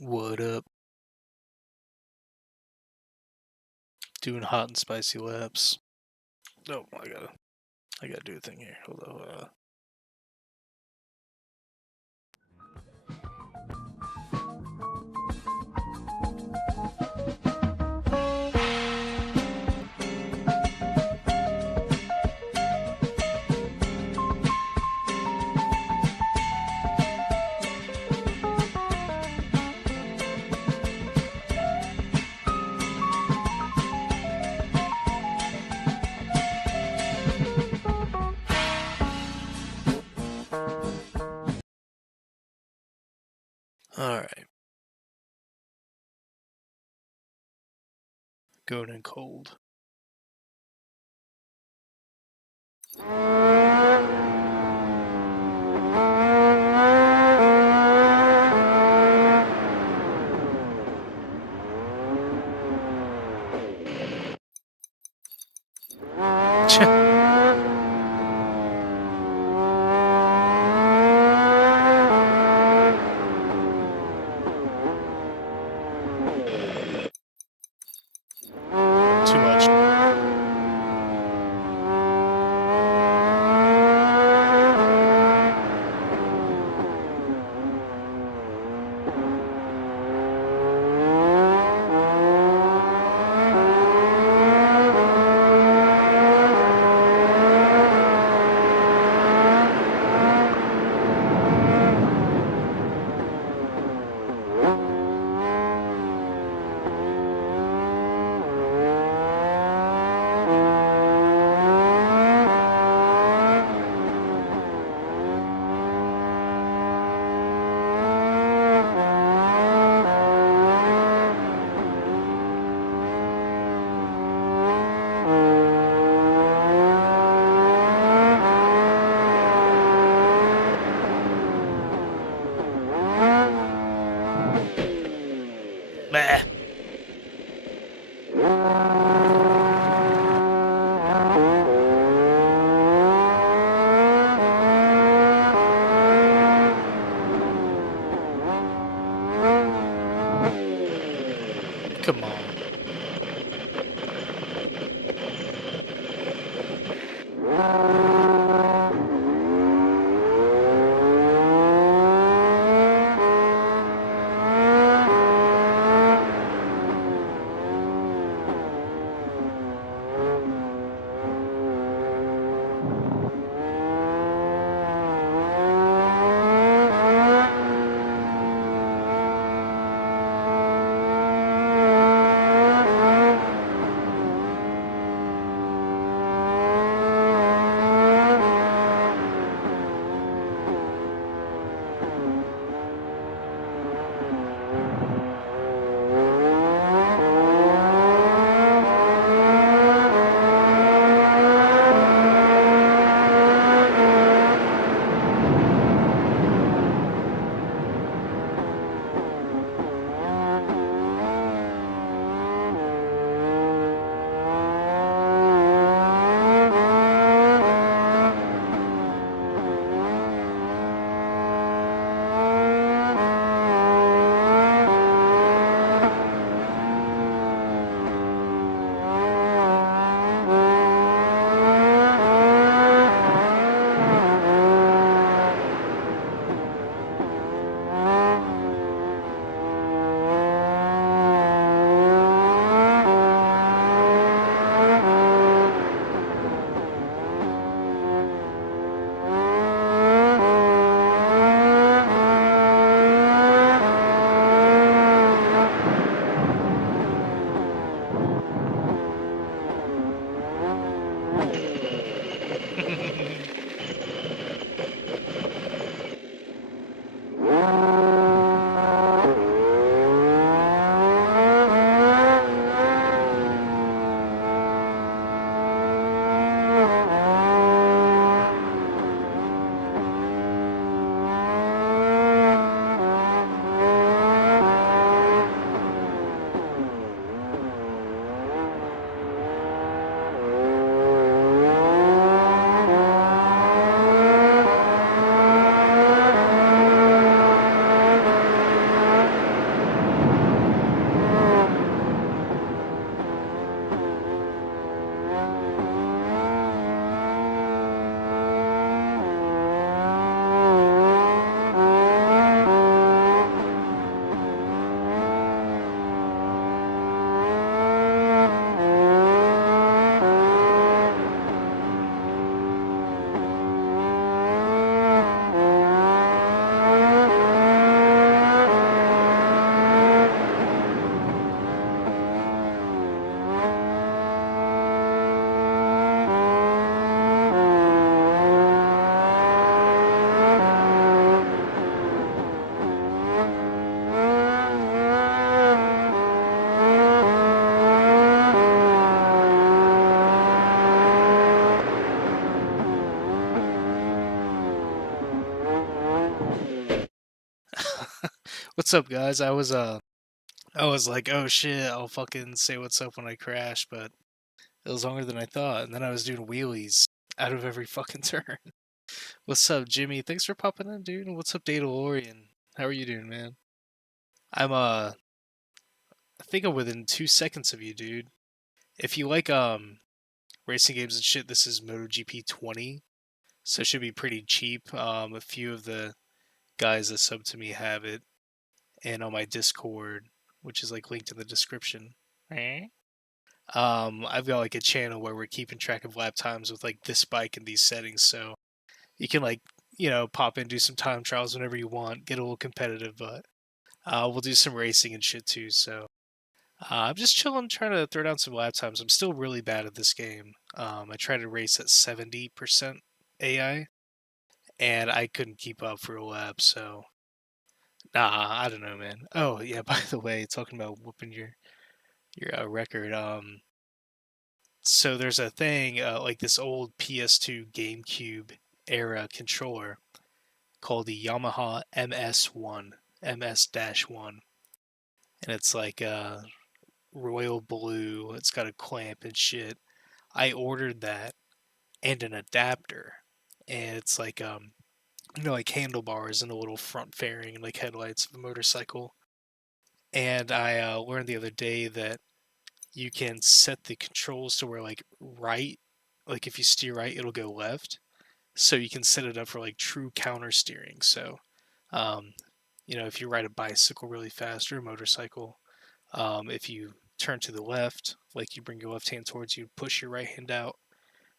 What up? Doing hot and spicy laps. Oh, I gotta do a thing here. Hold on. Alright. Going in cold. Too much. What's up, guys? I was like, oh shit, I'll fucking say what's up when I crash, but it was longer than I thought, and then I was doing wheelies out of every fucking turn. What's up, Jimmy? Thanks for popping in, dude. And what's up, Datalorian? How are you doing, man? I'm I think I'm within 2 seconds of you, dude. If you like racing games and shit, this is MotoGP20, so it should be pretty cheap. A few of the guys that sub to me have it, and on my Discord, which is like linked in the description. I've got like a channel where we're keeping track of lap times with like this bike and these settings, so you can like pop in, do some time trials whenever you want, get a little competitive, but we'll do some racing and shit too. So I'm just chilling, trying to throw down some lap times. I'm still really bad at this game. I tried to race at 70% AI, and I couldn't keep up for a lap. So I don't know, man. Oh yeah, by the way, talking about whooping your record. So there's a thing like this old PS2 GameCube era controller called the Yamaha MS1, MS-1, and it's like royal blue. It's got a clamp and shit. I ordered that and an adapter, and it's like like handlebars and a little front fairing and like headlights of a motorcycle. And I learned the other day that you can set the controls to where like right, like if you steer right, it'll go left. So you can set it up for like true counter steering. So, um, if you ride a bicycle really fast or a motorcycle, if you turn to the left, like you bring your left hand towards you, push your right hand out,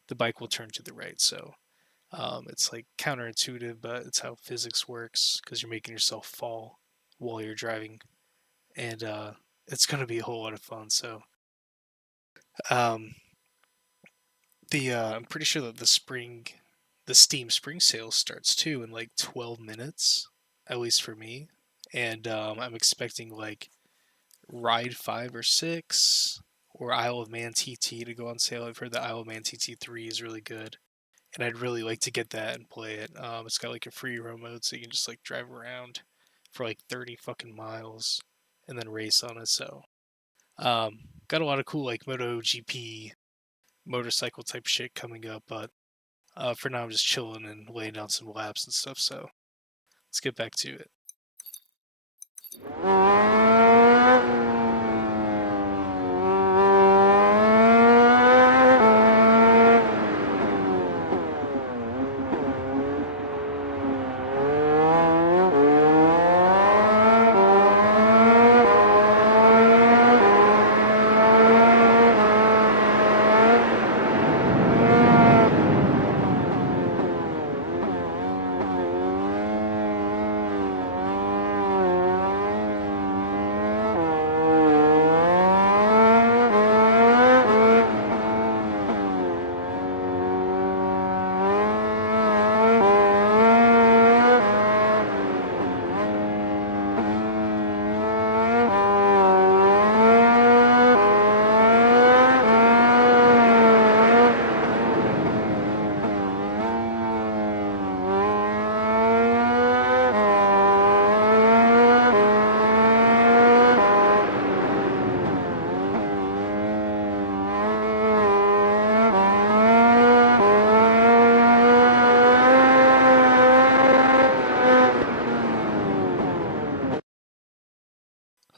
the bike will turn to the right. So it's like counterintuitive, but it's how physics works because you're making yourself fall while you're driving, and it's gonna be a whole lot of fun. So um, the I'm pretty sure that the Steam Spring Sale starts too in like 12 minutes, at least for me, and I'm expecting like Ride 5 or 6 or Isle of Man TT to go on sale. I've heard the Isle of Man TT3 is really good, and I'd really like to get that and play it. It's got like a free roam mode, so you can just like drive around for like 30 fucking miles and then race on it. So, got a lot of cool like MotoGP motorcycle type shit coming up, but for now I'm just chilling and laying down some laps and stuff. So let's get back to it.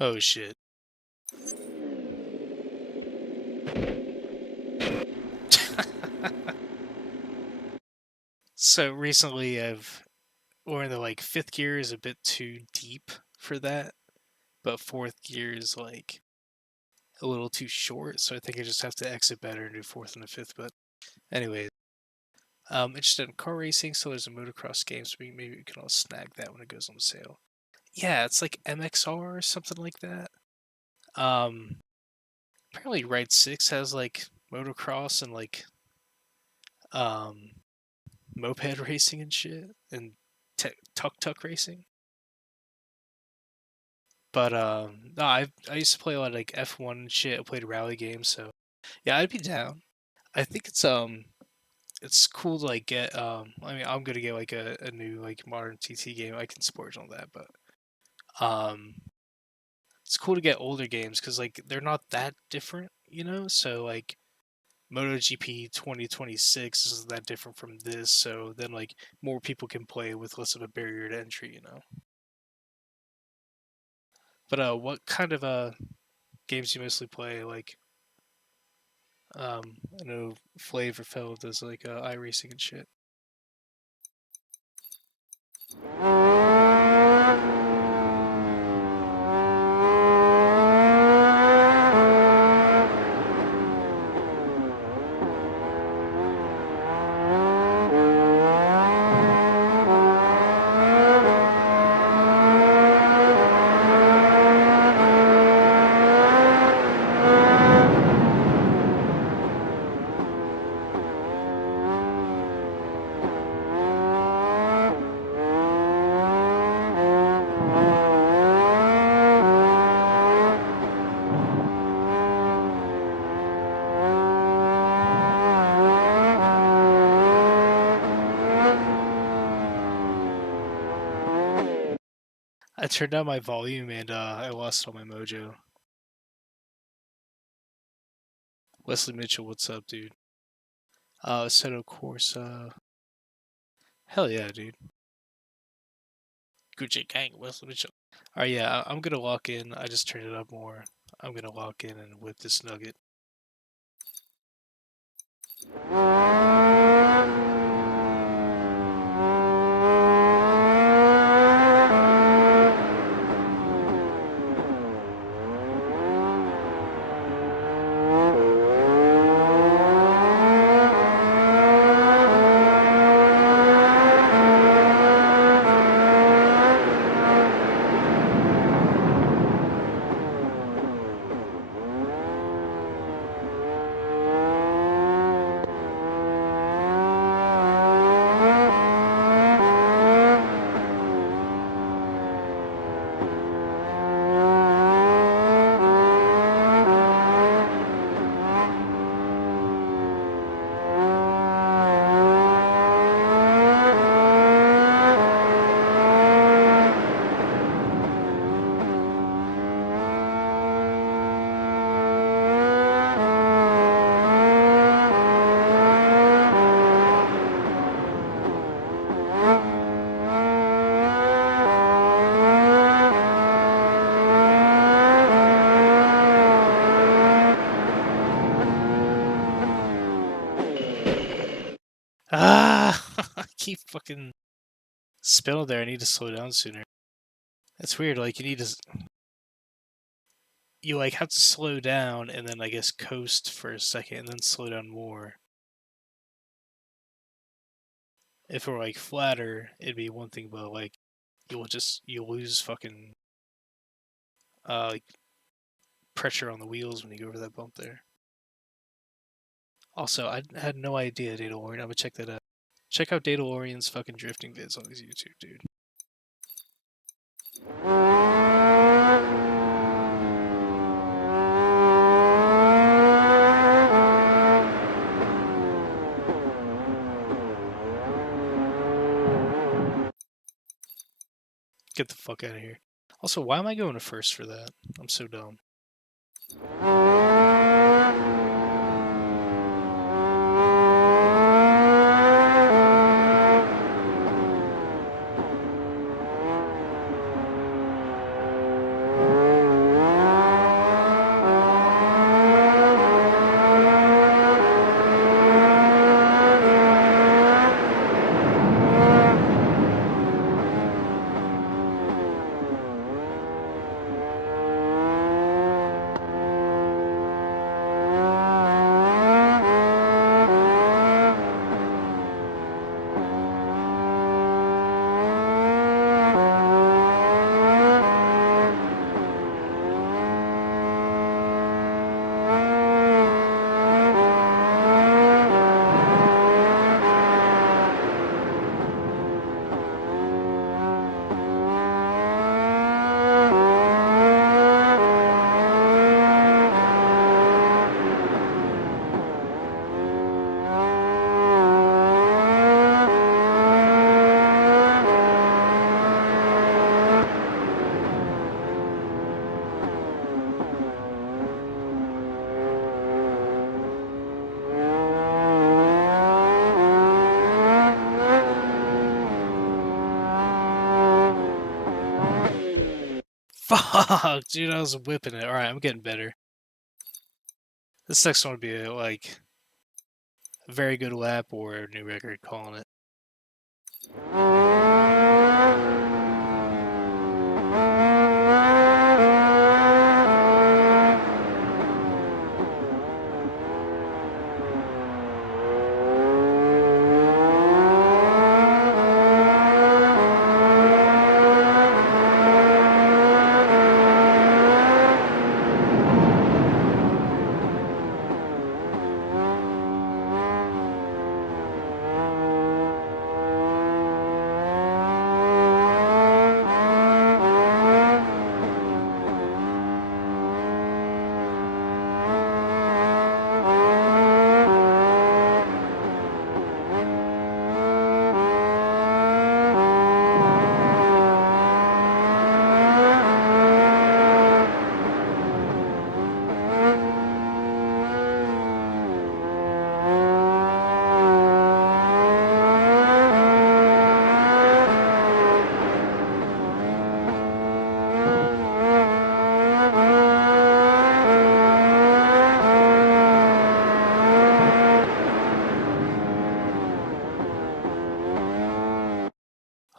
Oh shit. So recently I've learned that like fifth gear is a bit too deep for that, but fourth gear is like a little too short. So I think I just have to exit better and do fourth and a fifth. But anyways, interested in car racing, so there's a motocross game, so maybe we can all snag that when it goes on sale. Yeah, it's like MXR or something like that. Um, Apparently Ride 6 has like motocross and like um moped racing and shit and tuk tuk racing. But no, I used to play a lot of like F1 and shit. I played rally games, so yeah, I'd be down. I think it's cool to like get I mean I'm gonna get like a new like modern TT game. I can support all that, but Um, it's cool to get older games because like they're not that different, you know. So like MotoGP 2026 isn't that different from this. So then like more people can play with less of a barrier to entry, you know. But what kind of games do you mostly play? Like I know Flavor Fell does like iRacing and shit. I turned down my volume and I lost all my mojo. Wesley Mitchell, what's up, dude? So of course, hell yeah, dude. Gucci Gang, Wesley Mitchell. Alright, yeah, I'm gonna lock in. I just turned it up more. I'm gonna lock in and whip this nugget. Ah! I keep fucking spinning there. I need to slow down sooner. That's weird. Like you like have to slow down and then I guess coast for a second and then slow down more. If it were like flatter, it'd be one thing, but like you'll lose fucking like pressure on the wheels when you go over that bump there. Also, I had no idea Data Lorian. I'm gonna check that out. Check out Data Lorian's fucking drifting vids on his YouTube, dude. Get the fuck out of here. Also, why am I going to first for that? I'm so dumb. Fuck, dude, I was whipping it. Alright, I'm getting better. This next one would be like a very good lap or a new record, calling it.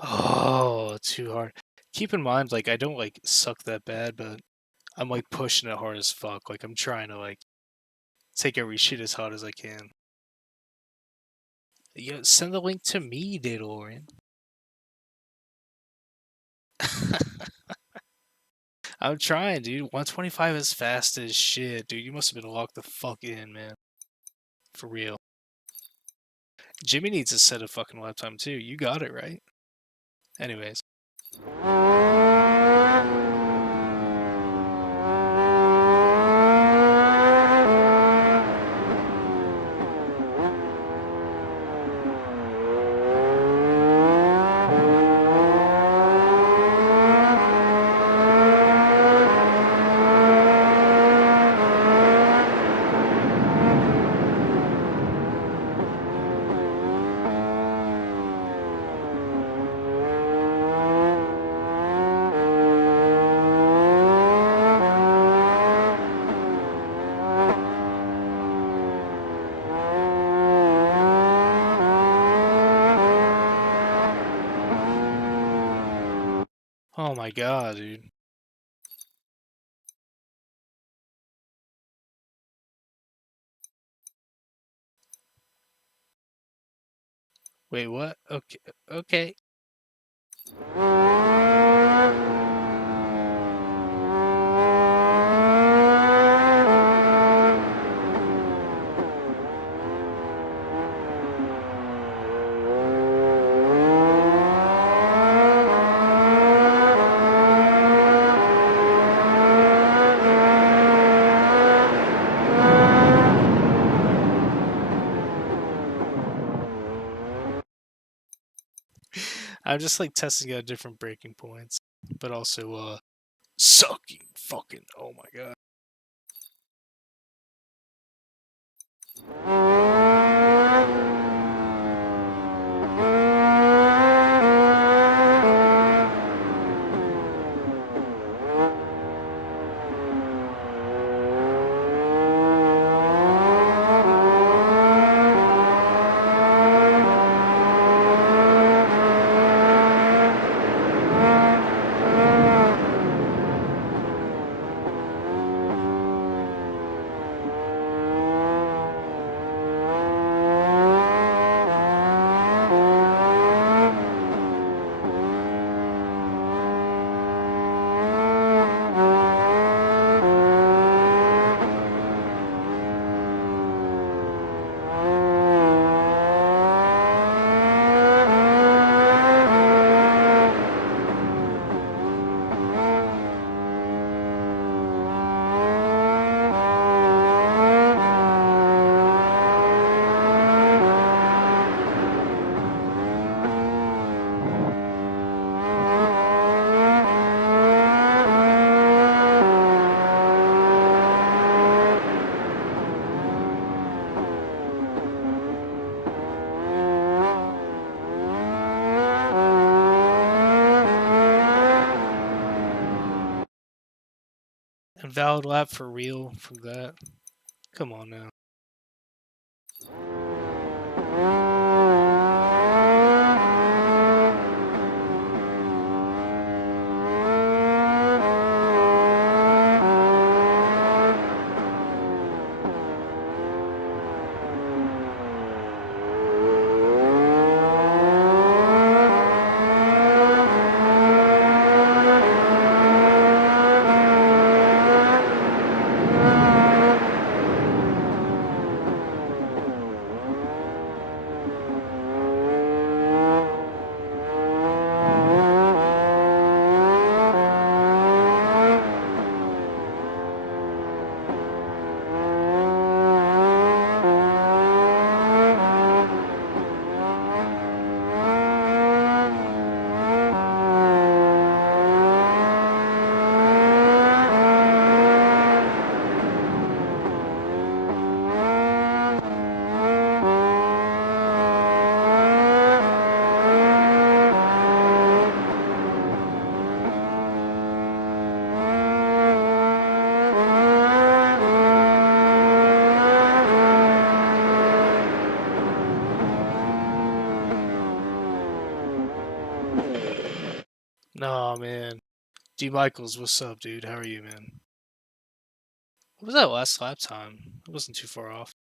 Oh, too hard. Keep in mind, like, I don't, like, suck that bad, but I'm, like, pushing it hard as fuck. Like, I'm trying to, like, take every shit as hard as I can. Yo, send the link to me, DeLorean. I'm trying, dude. 125 is fast as shit, dude. You must have been locked the fuck in, man. For real. Jimmy needs a set of fucking lap time, too. You got it, right? Anyways. Oh my god, dude. Wait, what? Okay, okay. I'm just like testing out different breaking points, but also sucking fucking. Oh my god. Invalid lap for real from that. Come on now. Nah, man. D. Michaels, what's up, dude? How are you, man? What was that last lap time? It wasn't too far off.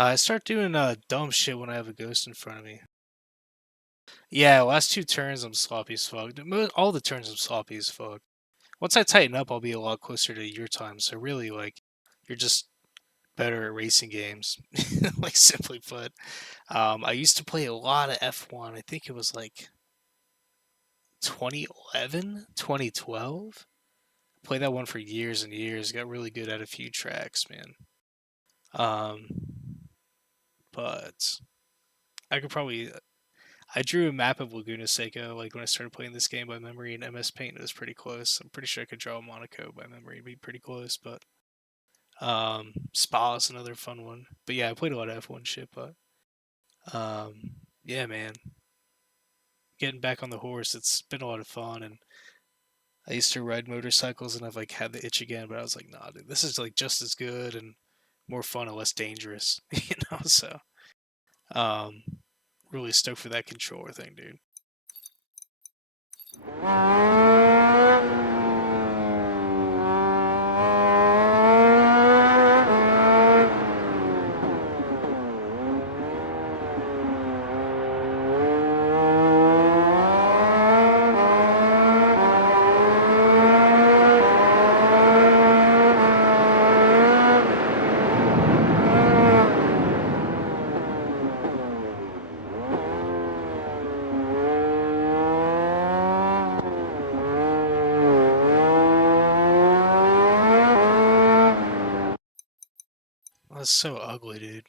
I start doing dumb shit when I have a ghost in front of me. Yeah, last two turns I'm sloppy as fuck. All the turns I'm sloppy as fuck. Once I tighten up, I'll be a lot closer to your time. So really, like, you're just better at racing games, like simply put. I used to play a lot of F1. I think it was like 2011, 2012. Played that one for years and years. Got really good at a few tracks, man. Um, but I could probably. I drew a map of Laguna Seca like when I started playing this game by memory in MS Paint. It was pretty close. I'm pretty sure I could draw Monaco by memory and be pretty close. But Spa is another fun one. But yeah, I played a lot of F1 shit. But yeah, man, getting back on the horse, it's been a lot of fun. And I used to ride motorcycles, and I've like had the itch again. But I was like, nah, dude, this is like just as good and more fun and less dangerous, you know. So um, really stoked for that controller thing, dude. That's so ugly, dude.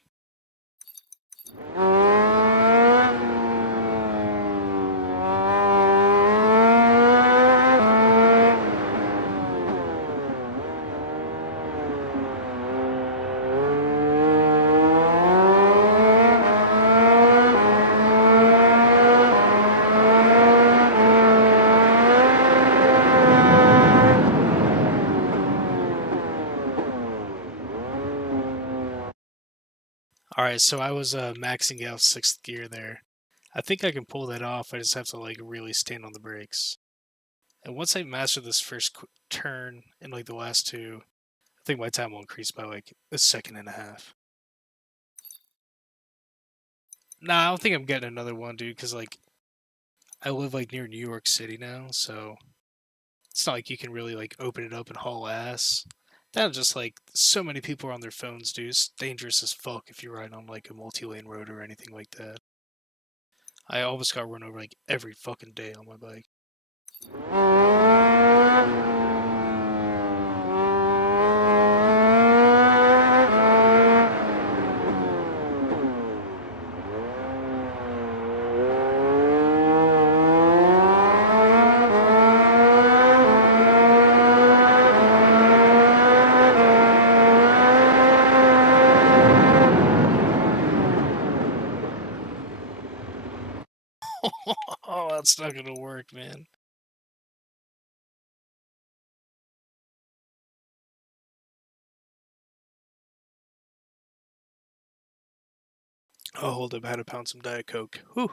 Alright, so I was maxing out 6th gear there. I think I can pull that off, I just have to like really stand on the brakes. And once I master this first turn and like the last two, I think my time will increase by like a second and a half. Nah, I don't think I'm getting another one, dude, because like I live like near New York City now, so it's not like you can really like open it up and haul ass. That's just like so many people are on their phones, dude. It's dangerous as fuck if you're riding on like a multi-lane road or anything like that. I almost got run over like every fucking day on my bike. Oh, that's not gonna work, man. Oh, hold up, I had to pound some Diet Coke. Whew.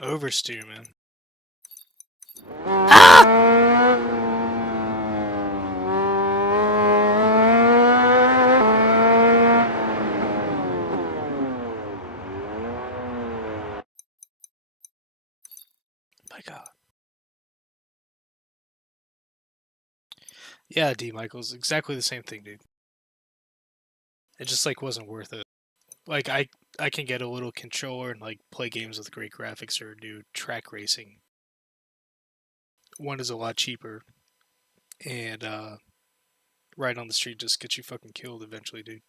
Oversteer, man. My God. Yeah, D. Michaels, exactly the same thing, dude. It just like wasn't worth it. Like I can get a little controller and like play games with great graphics or do track racing. One is a lot cheaper, and riding on the street just gets you fucking killed eventually, dude.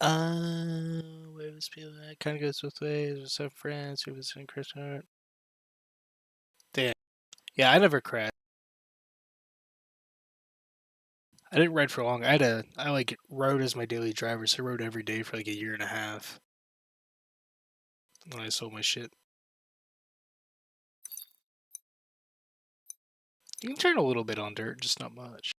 Where was people at? Kind of goes both ways. With some friends who was in Christian. Damn. Yeah, I never crashed. I didn't ride for long. I like rode as my daily driver, so I rode every day for like a year and a half when I sold my shit. You can turn a little bit on dirt, just not much.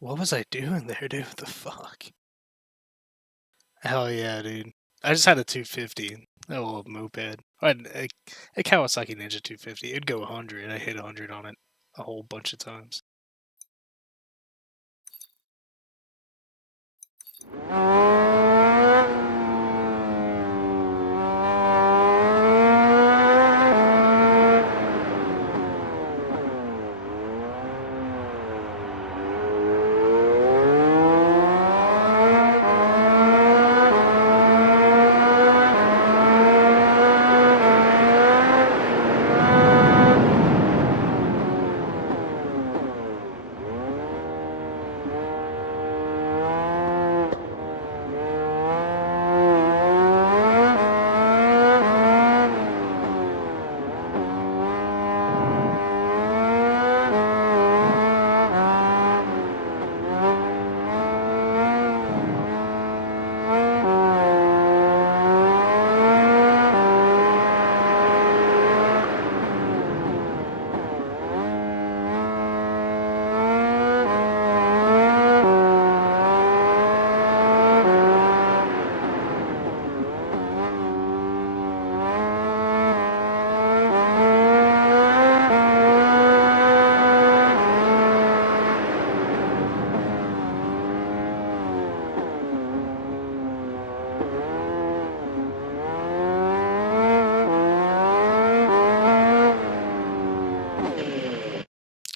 What was I doing there, dude? What the fuck? Hell yeah, dude. I just had a 250, a little moped. I had a Kawasaki Ninja 250. It'd go 100. I hit 100 on it a whole bunch of times.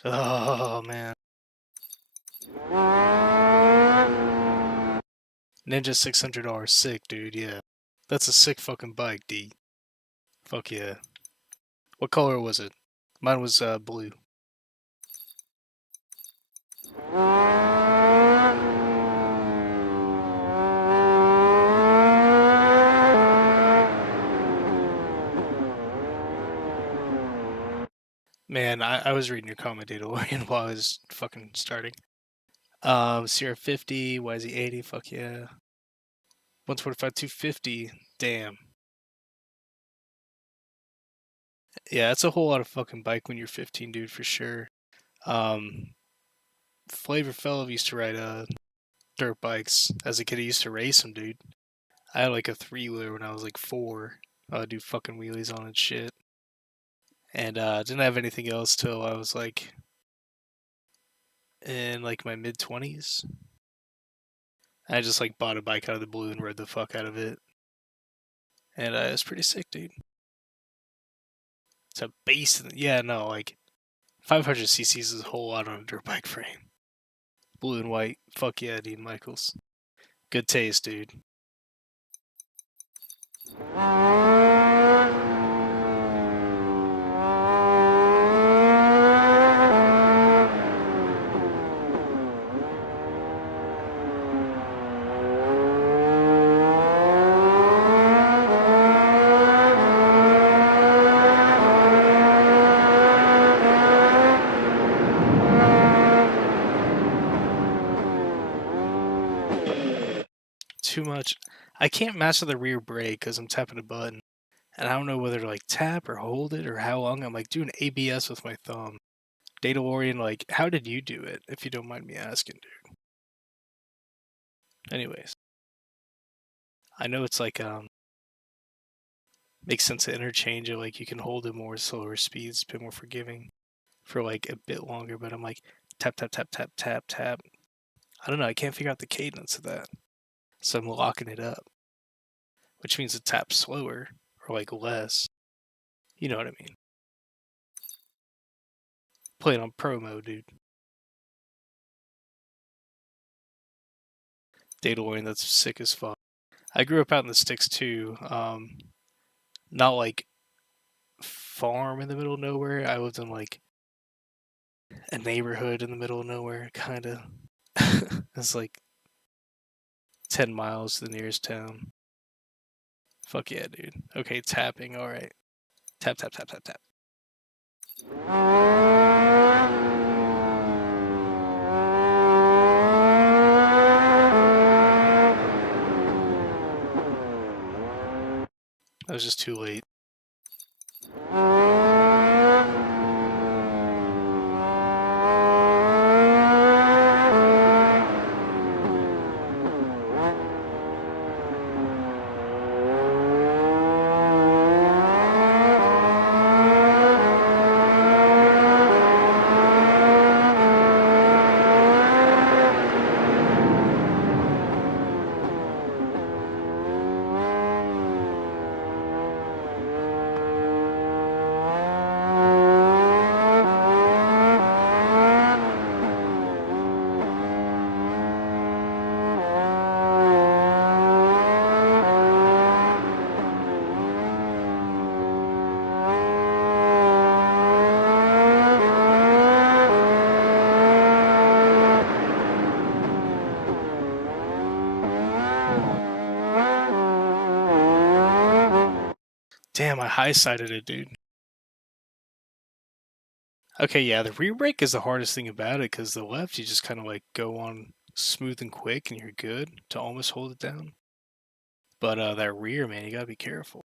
Oh man, Ninja $600, sick, dude. Yeah, that's a sick fucking bike, D. Fuck yeah. What color was it? Mine was blue. Man, I was reading your comment, Datalorean, while I was fucking starting. Sierra 50, YZ80, fuck yeah. 125, 250, damn. Yeah, that's a whole lot of fucking bike when you're 15, dude, for sure. Um, Flavor Fellow used to ride dirt bikes as a kid. He used to race them, dude. I had like a three-wheeler when I was like 4. I would do fucking wheelies on it, shit. And didn't have anything else till I was like in like my mid 20s. I just like bought a bike out of the blue and rode the fuck out of it, and it was pretty sick, dude. It's a base, yeah, no, like 500 cc's is a whole lot on a dirt bike frame. Blue and white, fuck yeah, Dean Michaels. Good taste, dude. Too much. I can't master the rear brake because I'm tapping a button, and I don't know whether to like tap or hold it or how long. I'm like doing ABS with my thumb. Datalorean, like, how did you do it? If you don't mind me asking, dude. Anyways, I know it's like makes sense to interchange it. Like you can hold it more slower speeds, a bit more forgiving for like a bit longer. But I'm like tap tap tap tap tap tap. I don't know. I can't figure out the cadence of that, so I'm locking it up, which means it taps slower or like less. You know what I mean? Playing on pro mode, dude. Data loin, that's sick as fuck. I grew up out in the sticks too. Not like farm in the middle of nowhere. I lived in like a neighborhood in the middle of nowhere, kind of. It's like 10 miles to the nearest town. Fuck yeah, dude. Okay, tapping. All right. Tap, tap, tap, tap, tap. That was just too late. Damn, I high-sided it, dude. Okay, yeah, the rear brake is the hardest thing about it because the left, you just kind of like go on smooth and quick and you're good to almost hold it down. But that rear, man, you gotta be careful.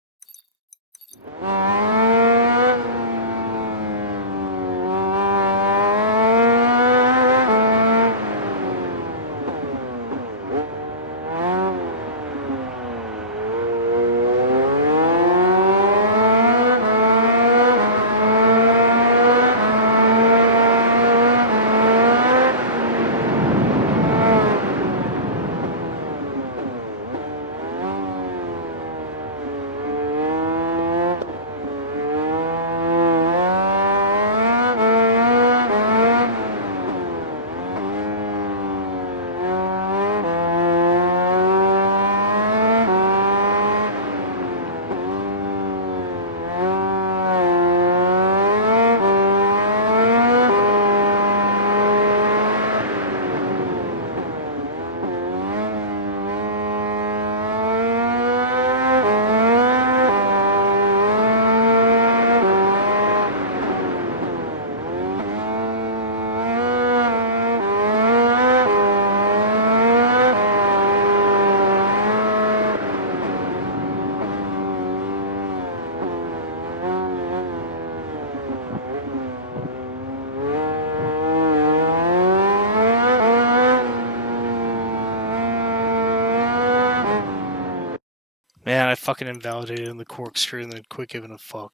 Man, I fucking invalidated in the corkscrew and then quit giving a fuck.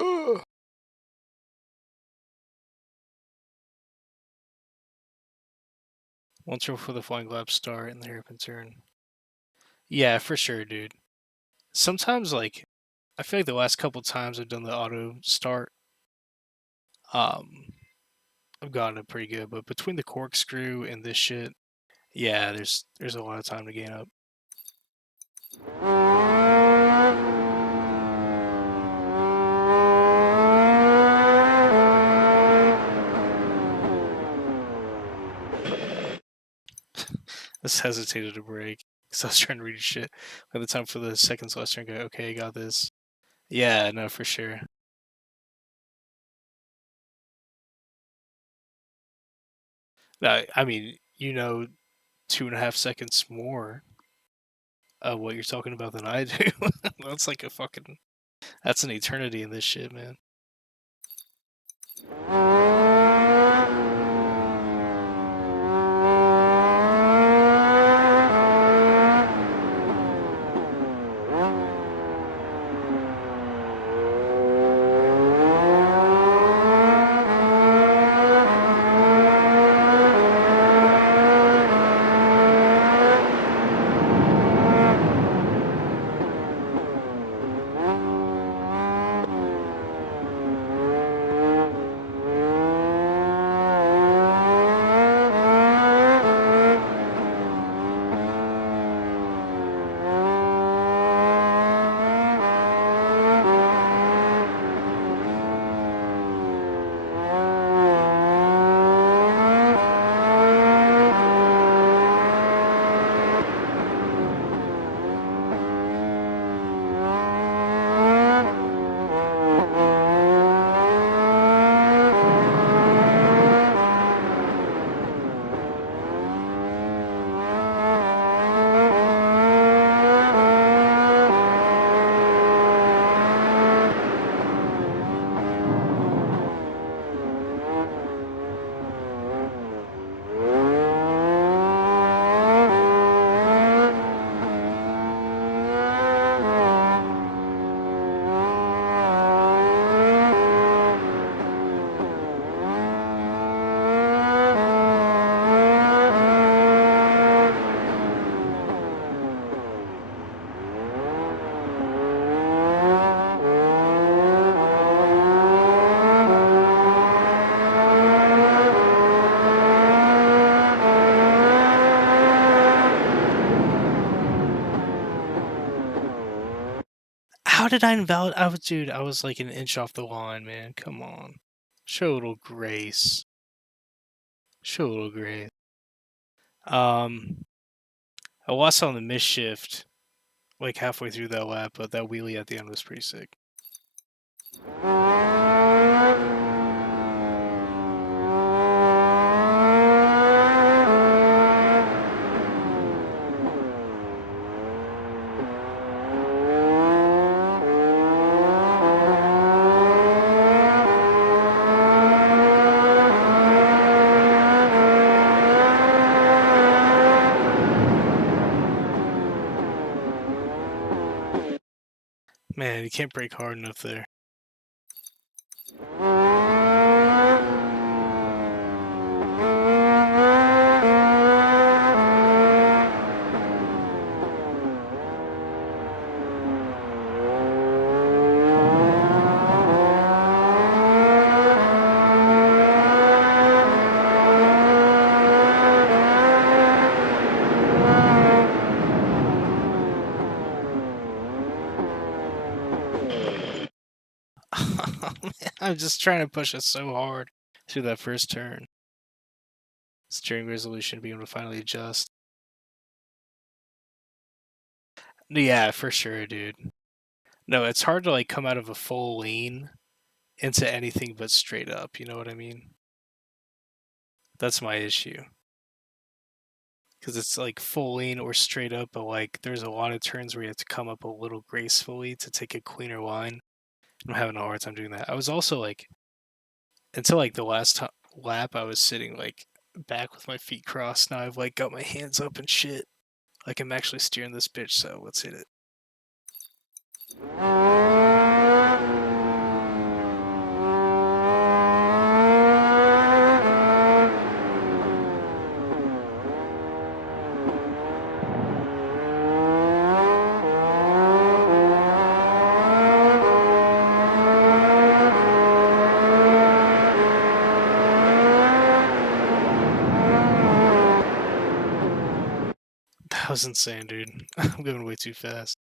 Ugh. Once before the flying lap start and the hairpin turn. Yeah, for sure, dude. Sometimes, like, I feel like the last couple times I've done the auto start, um, I've gotten it pretty good. But between the corkscrew and this shit, yeah, there's a lot of time to gain up. I just hesitated to brake because I was trying to read shit. By the time for the second last turn, go, okay, I got this. Yeah, no, for sure. No, I mean, 2.5 seconds more of what you're talking about than I do. That's like that's an eternity in this shit, man. How did I invalid? Dude, I was like an inch off the line, man. Come on. Show a little grace. Show a little grace. I lost on the miss shift like halfway through that lap, but that wheelie at the end was pretty sick. Man, you can't brake hard enough there. I'm just trying to push it so hard through that first turn. Steering resolution being able to finally adjust. Yeah, for sure, dude. No, it's hard to like come out of a full lane into anything but straight up, you know what I mean? That's my issue. Because it's like full lane or straight up, but like there's a lot of turns where you have to come up a little gracefully to take a cleaner line. I'm having a hard time doing that. I was also like, until like the last lap, I was sitting like back with my feet crossed. Now I've like got my hands up and shit. Like I'm actually steering this bitch, so let's hit it. 'That was insane, dude. I'm going way too fast.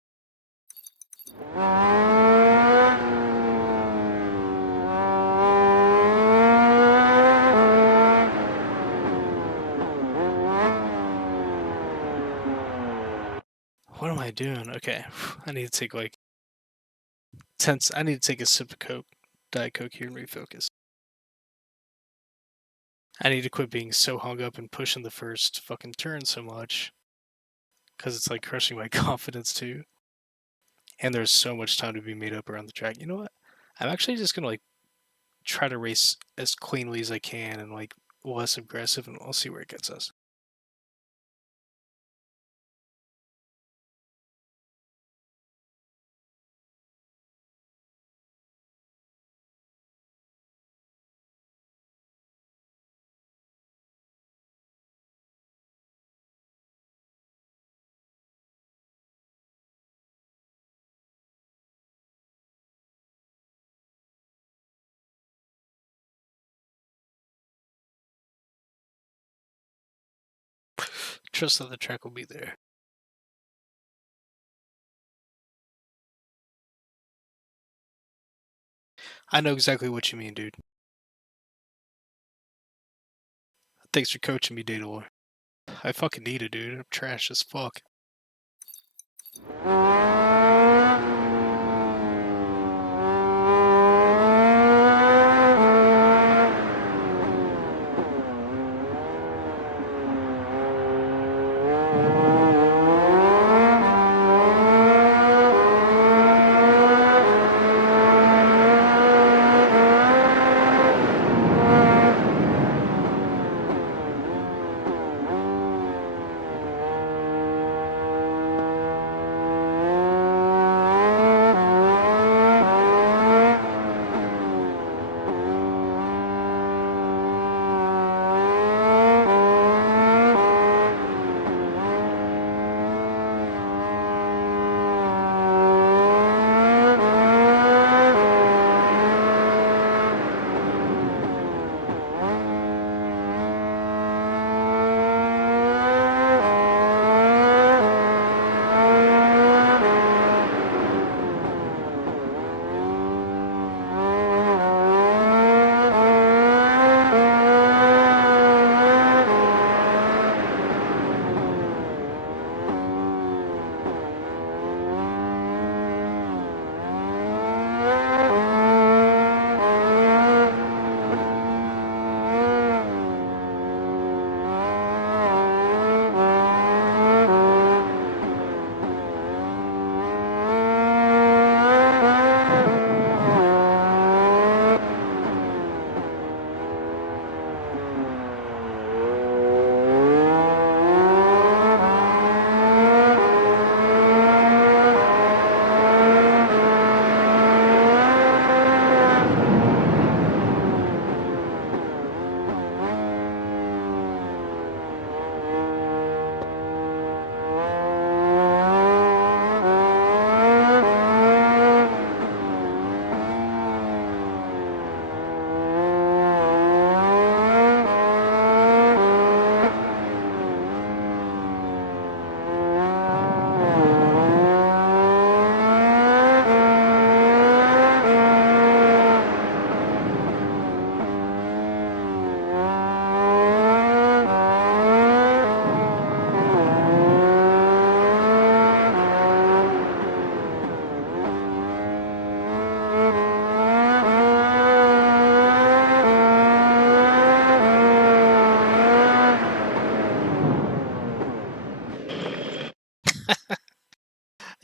What am I doing? Okay, I need to take like I need to take a sip of Coke, Diet Coke here and refocus. I need to quit being so hung up and pushing the first fucking turn so much. Because it's like crushing my confidence too. And there's so much time to be made up around the track. You know what? I'm actually just gonna like try to race as cleanly as I can and like less aggressive, and I'll see where it gets us. Trust that the track will be there. I know exactly what you mean, dude. Thanks for coaching me, Datalore. I fucking need it, dude. I'm trash as fuck.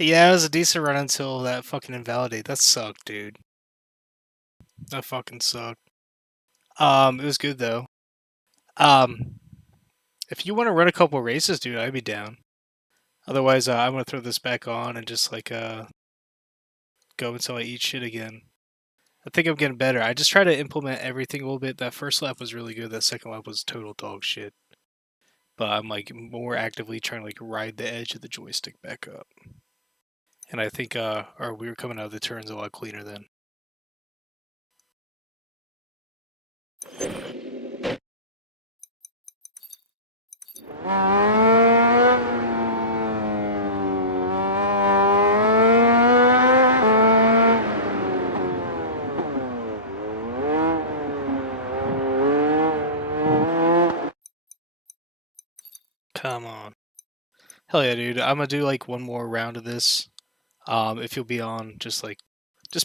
Yeah, it was a decent run until that fucking invalidate. That sucked, dude. That fucking sucked. It was good though. Um, if you want to run a couple races, dude, I'd be down. Otherwise, I'm gonna throw this back on and just like go until I eat shit again. I think I'm getting better. I just try to implement everything a little bit. That first lap was really good. That second lap was total dog shit. But I'm like more actively trying to like ride the edge of the joystick back up. And I think or we were coming out of the turns a lot cleaner then. Come on. Hell yeah, dude. I'm gonna do like one more round of this. If you'll be on, just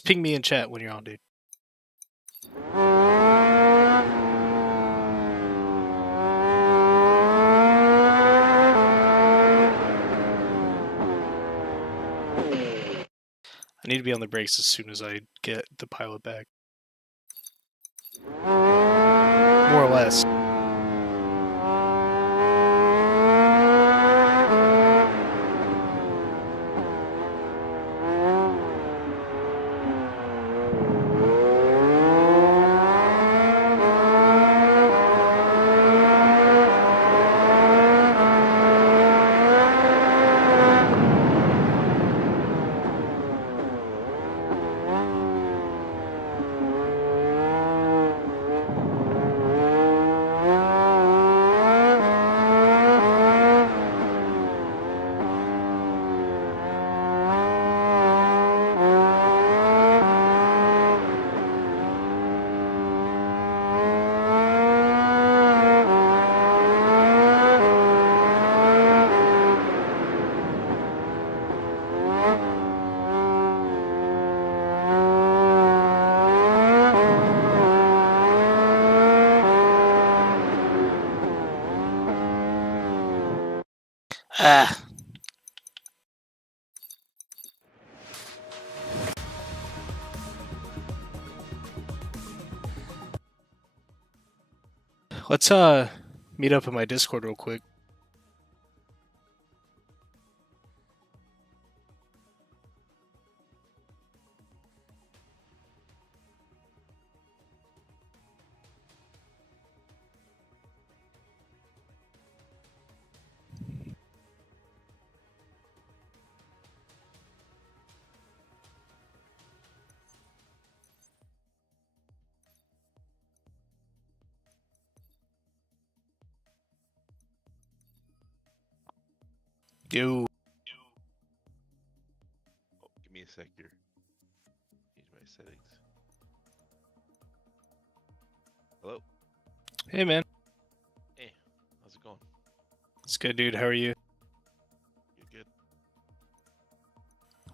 ping me in chat when you're on, dude. I need to be on the brakes as soon as I get the pilot back. More or less. Ah. Let's meet up in my Discord real quick. Yo. Oh, give me a sec here. Change my settings. Hello? Hey, man. Hey, how's it going? It's good, dude. How are you? You good?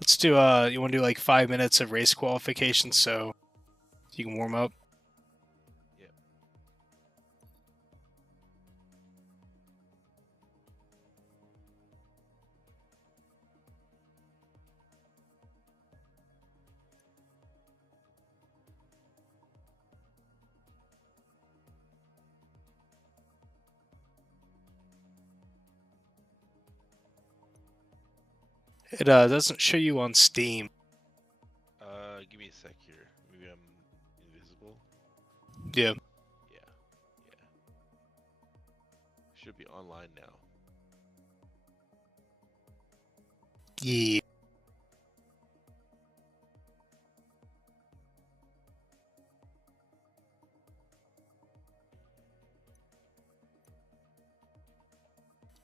Let's do, you want to do like 5 minutes of race qualification so you can warm up? Yeah. It doesn't show you on Steam. Give me a sec here. Maybe I'm invisible. Yeah. Yeah. Should be online now. Yeah.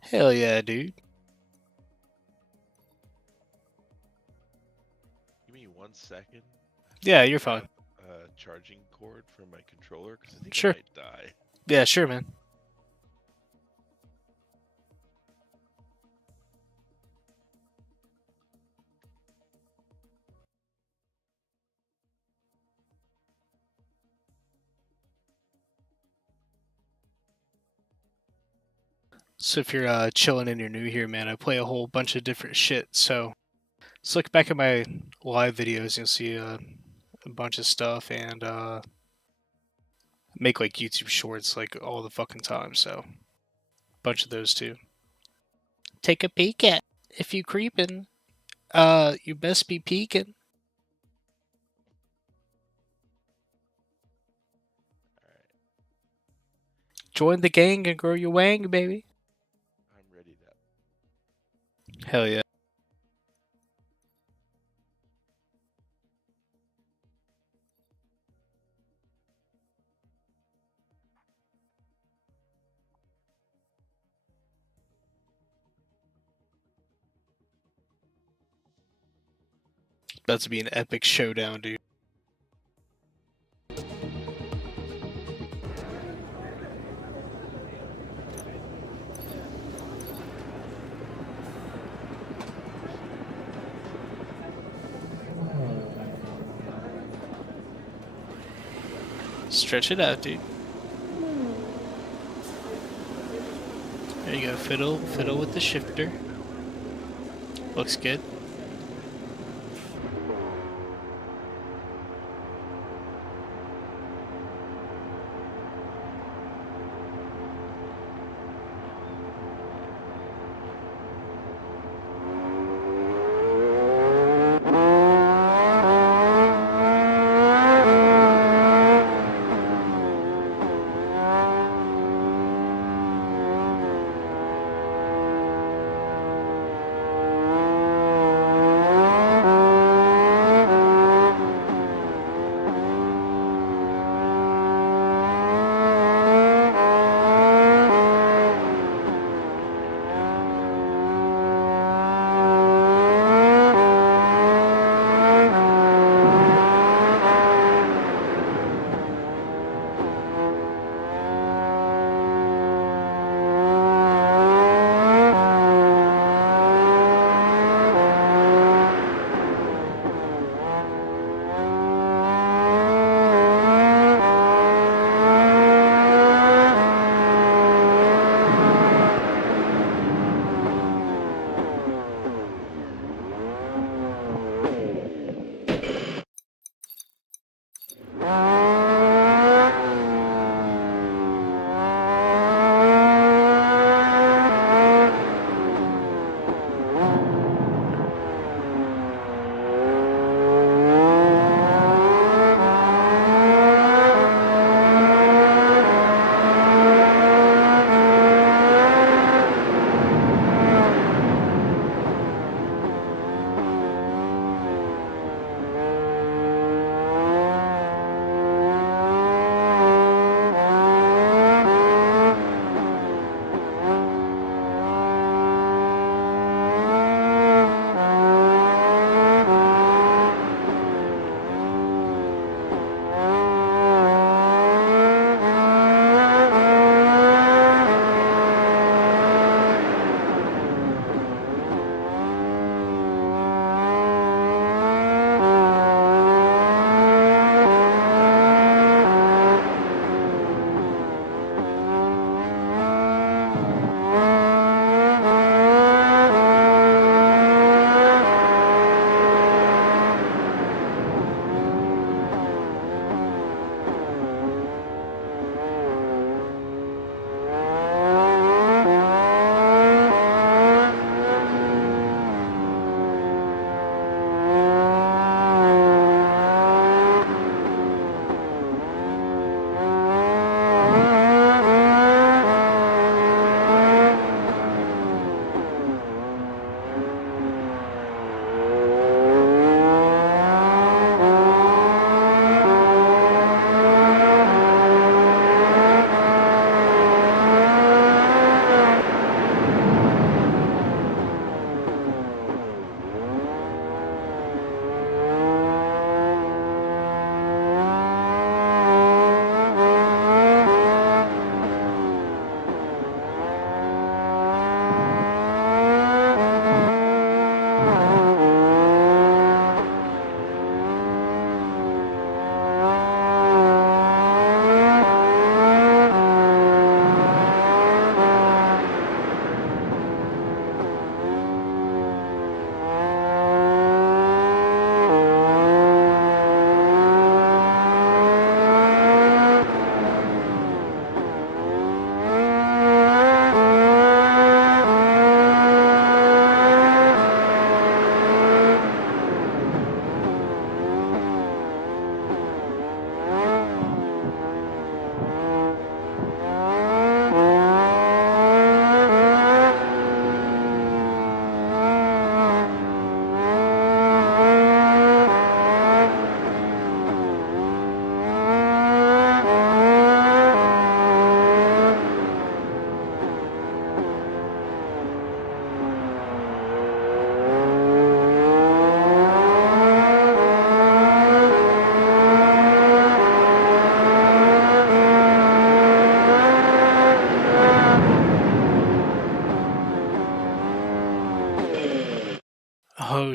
Hell yeah, dude. Give me 1 second. Yeah, you're fine. Charging cord for my controller because I think Sure. I might die. Yeah, sure, man. So if you're chilling and you're new here, man, I play a whole bunch of different shit. So Just look back at my live videos, you'll see a bunch of stuff, and make like YouTube shorts like all the fucking time. So, a bunch of those too. Take a peek at if you creepin'. You best be peeking. Alright, Join the gang and grow your wang, baby. I'm ready now. Hell yeah. About to be an epic showdown, dude. Stretch it out, dude. There you go. Fiddle with the shifter. Looks good.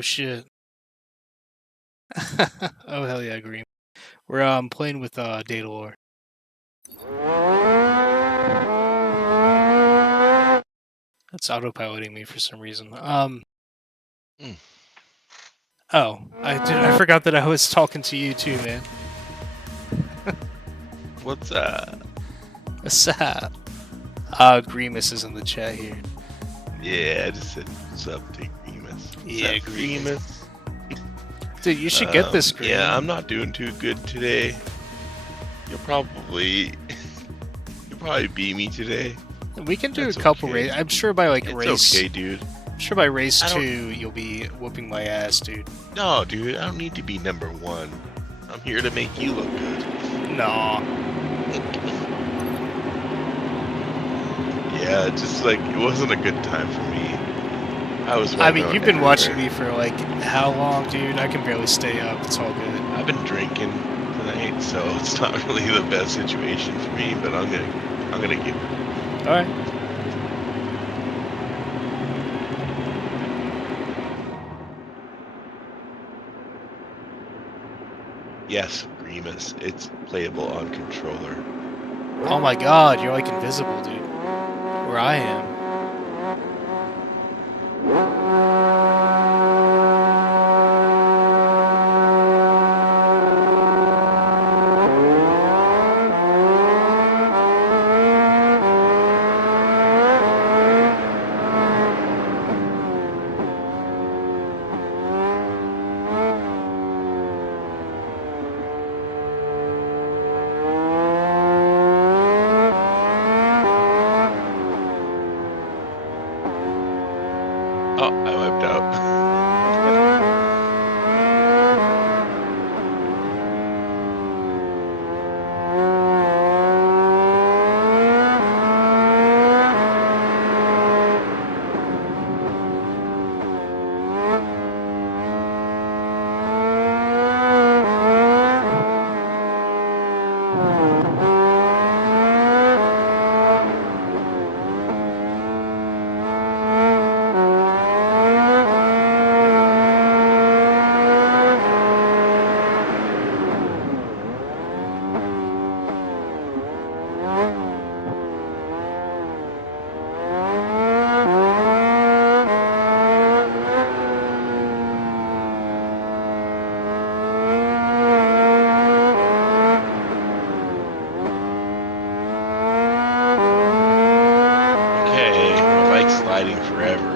shit. Oh hell yeah, Green. We're playing with Datalore. That's autopiloting me for some reason. Oh, I forgot that I was talking to you too, man. What's up? What's up? Grimace is in the chat here. Yeah, I just said what's up to Grimace. Yeah, Grimace. Dude, you should get this Green. Yeah, I'm not doing too good today. You'll probably beat me today. We can do That's a couple okay. races. I'm sure by like It's race. okay, dude. I'm sure by race 2 you'll be whooping my ass, dude. No, dude, I don't need to be number 1. I'm here to make you look good. Nah. Yeah, just like it wasn't a good time for me. I mean, you've been watching me for like how long, dude? I can barely stay up. It's all good. I've been drinking tonight, so it's not really the best situation for me. But I'm gonna get. All right. Yes, Grimace. It's playable on controller. Oh my god, you're like invisible, dude. Where I am. Oh, I wiped out. Okay, my bike's sliding forever.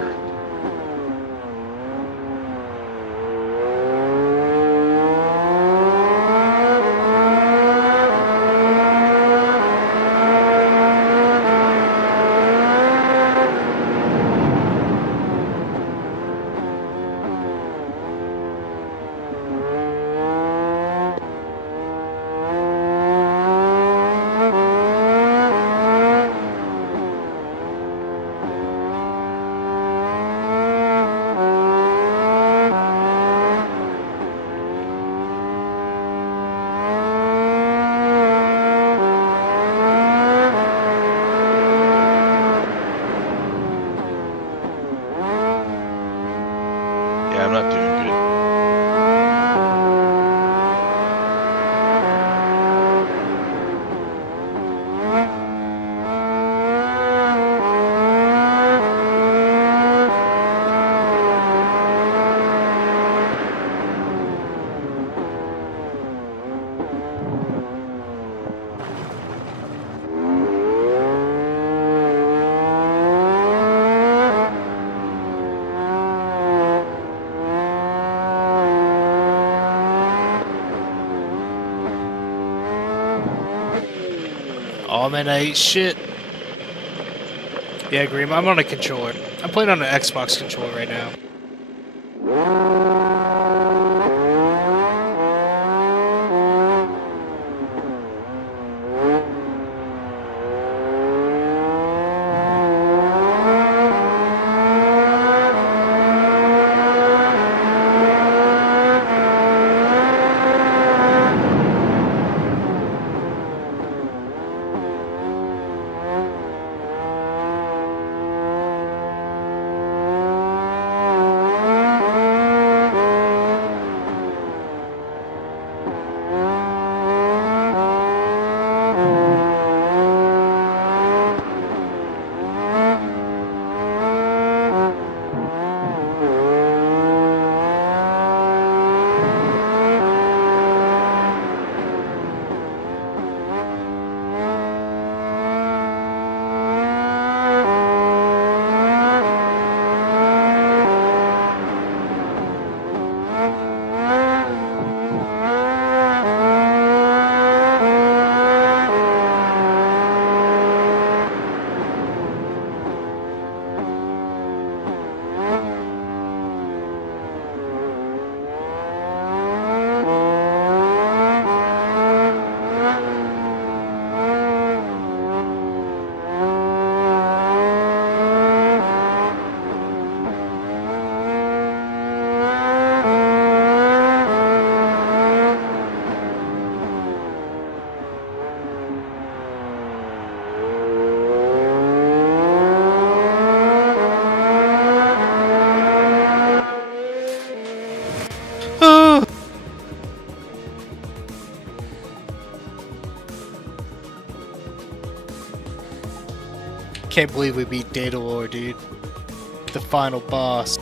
Yeah, I'm not doing good. Oh man, I ate shit. Yeah, Green, I'm on a controller. I'm playing on an Xbox controller right now. can't believe we beat Daedalor, dude. The final boss.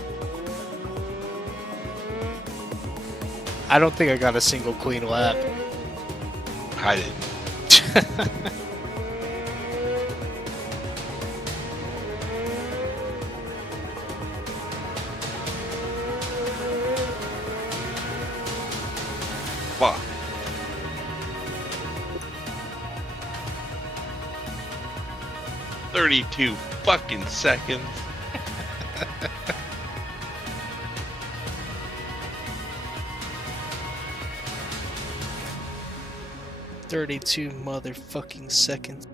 I don't think I got a single clean lap. I didn't. 32 fucking seconds. $32 motherfucking seconds.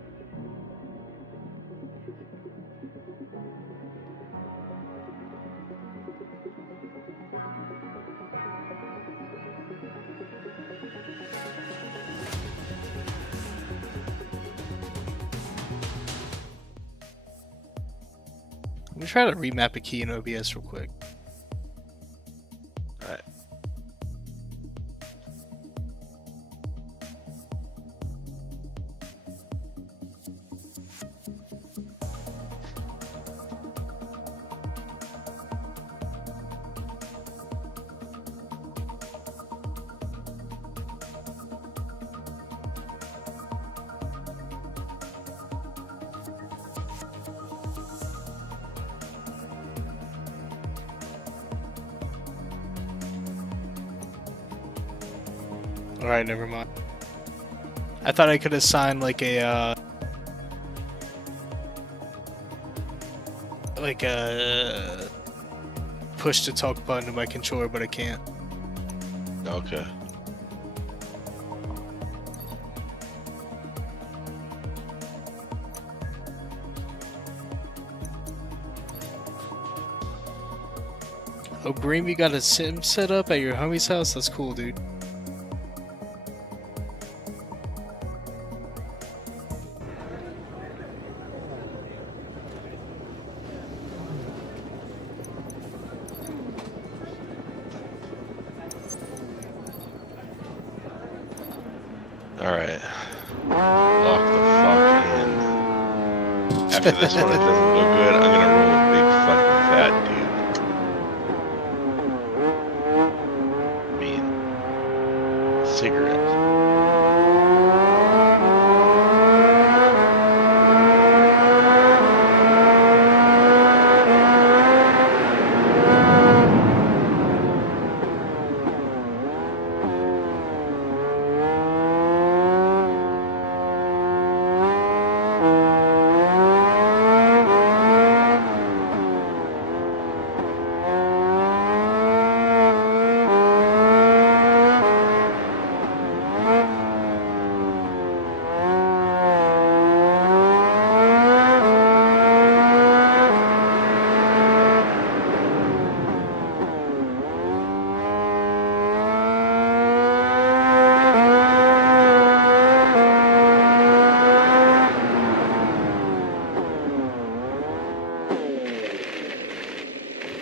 Let me try to remap a key in OBS real quick. Alright. Alright, never mind. I thought I could assign like a push to talk button to my controller, but I can't. Okay. Oh, Bream, you got a sim set up at your homie's house? That's cool, dude. Alright. Lock the fuck in. After this one, it doesn't go good, I'm gonna roll a big fucking fat dude. I mean, cigarette.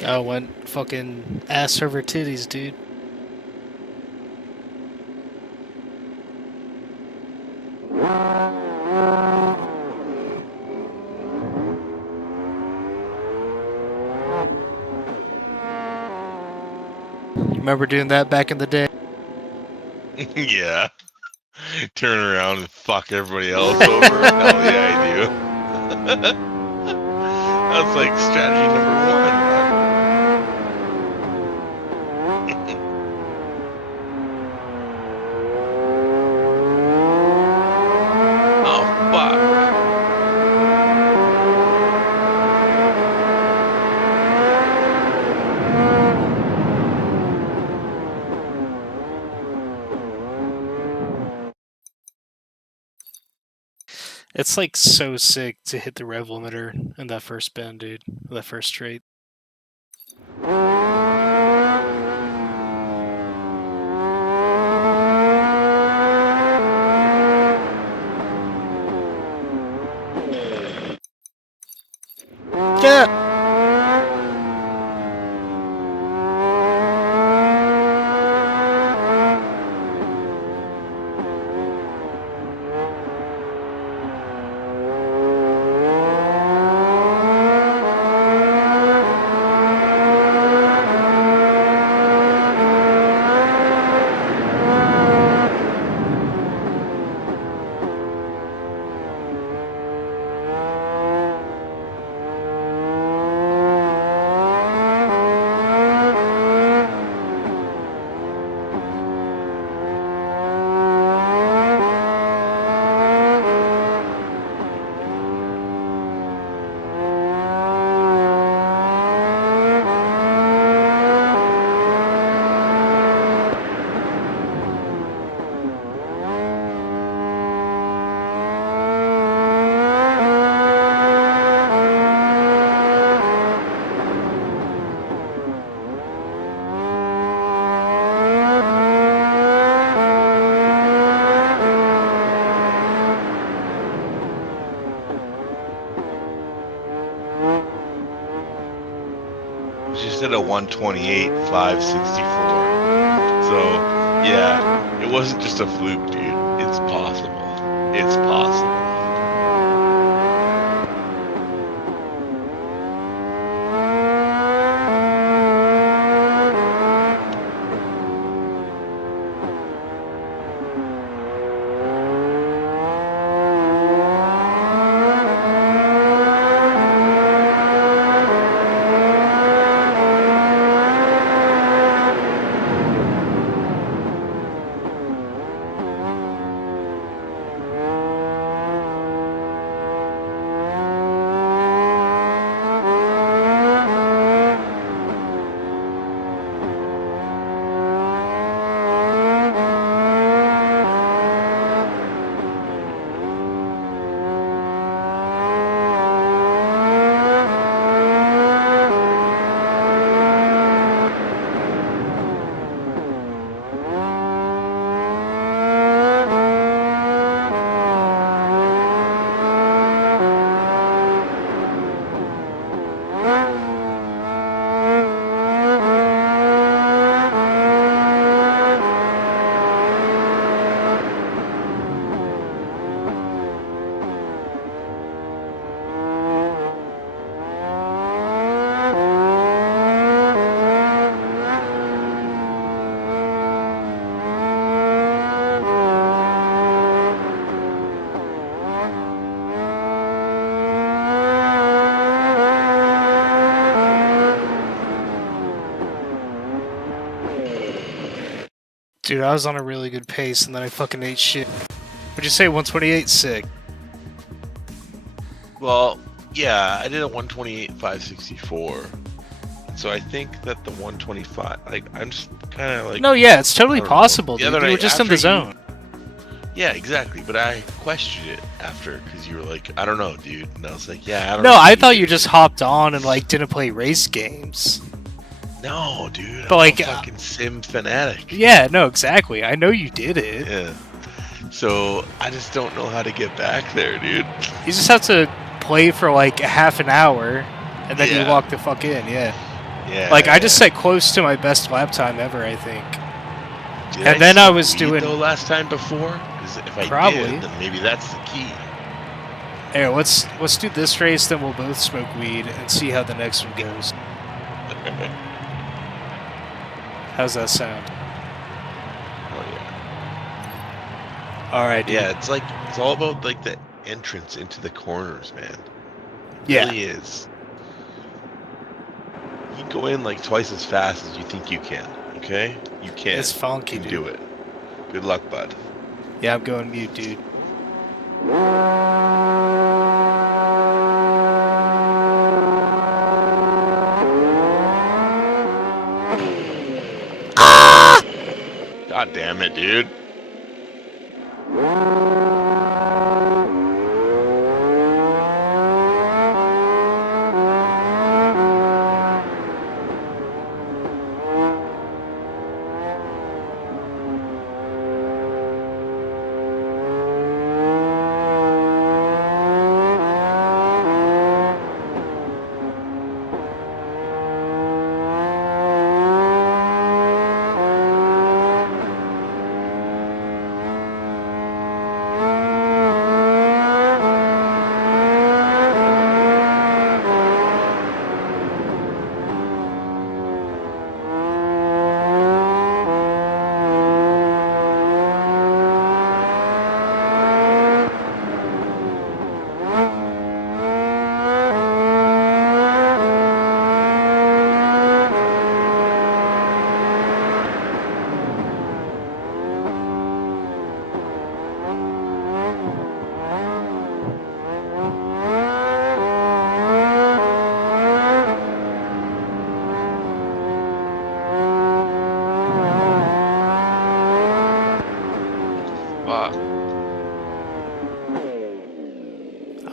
Oh, went fucking ass over titties, dude. You remember doing that back in the day? Yeah. Turn around and fuck everybody else over. Hell yeah, I do. That's like strategy number one. Oh, fuck. It's like so sick to hit the rev limiter in that first bend, dude. That first straight. Yeah. did a 128.564. So, yeah, it wasn't just a fluke, dude. It's possible. It's possible. Dude, I was on a really good pace and then I fucking ate shit. Would you say 128? Sick. Well, yeah, I did a 128.564. So I think that the 125, like, I'm just kind of like... No, yeah, it's totally I don't know. possible, The dude. other You were night, just in after the zone. Yeah, exactly. But I questioned it after because you were like, I don't know, dude. And I was like, yeah, I don't know. No, I dude. thought you just hopped on and like didn't play race games. No, dude. But, I'm like, a fucking sim fanatic. Yeah, no, exactly. I know you did it. Yeah. So I just don't know how to get back there, dude. You just have to play for like a half an hour and then you Yeah. walk the fuck in, yeah. Yeah. Like, I just set close to my best lap time ever, I think. Did And then I smoke was weed, doing... though last time before? Because if I Probably. did, then maybe that's the key. Hey, let's do this race, then we'll both smoke weed and see how the next one goes. How's that sound? Oh yeah. Alright, dude. Yeah, it's all about like the entrance into the corners, man. It Yeah. really is. You go in like twice as fast as you think you can. Okay? You can. It's funky, you can dude. do it. Good luck, bud. Yeah, I'm going mute, dude. God damn it, dude.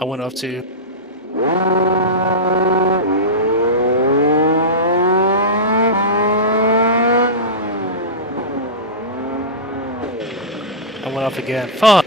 I went up to... I went off again. Fuck!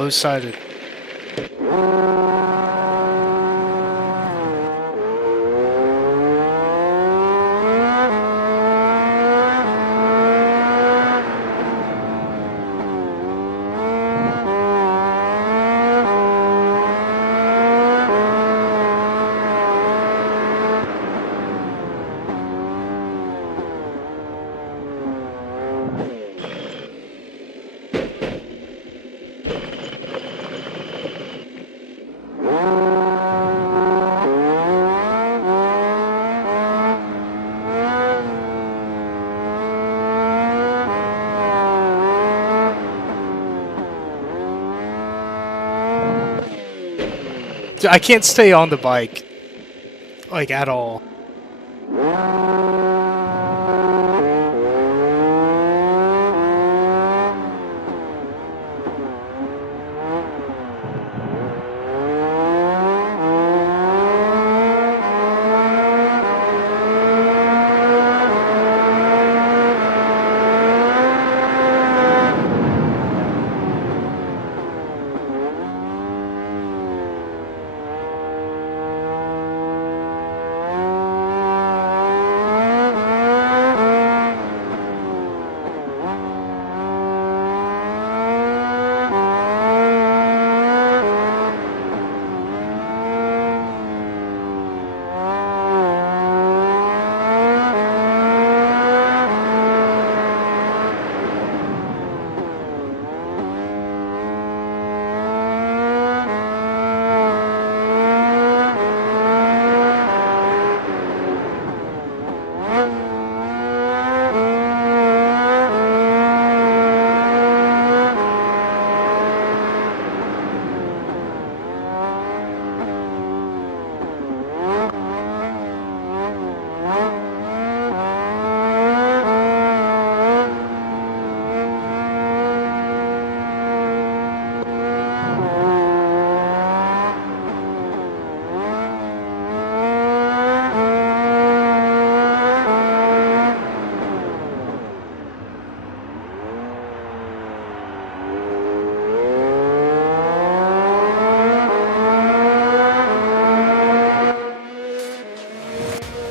low-sided. I can't stay on the bike, like, at all.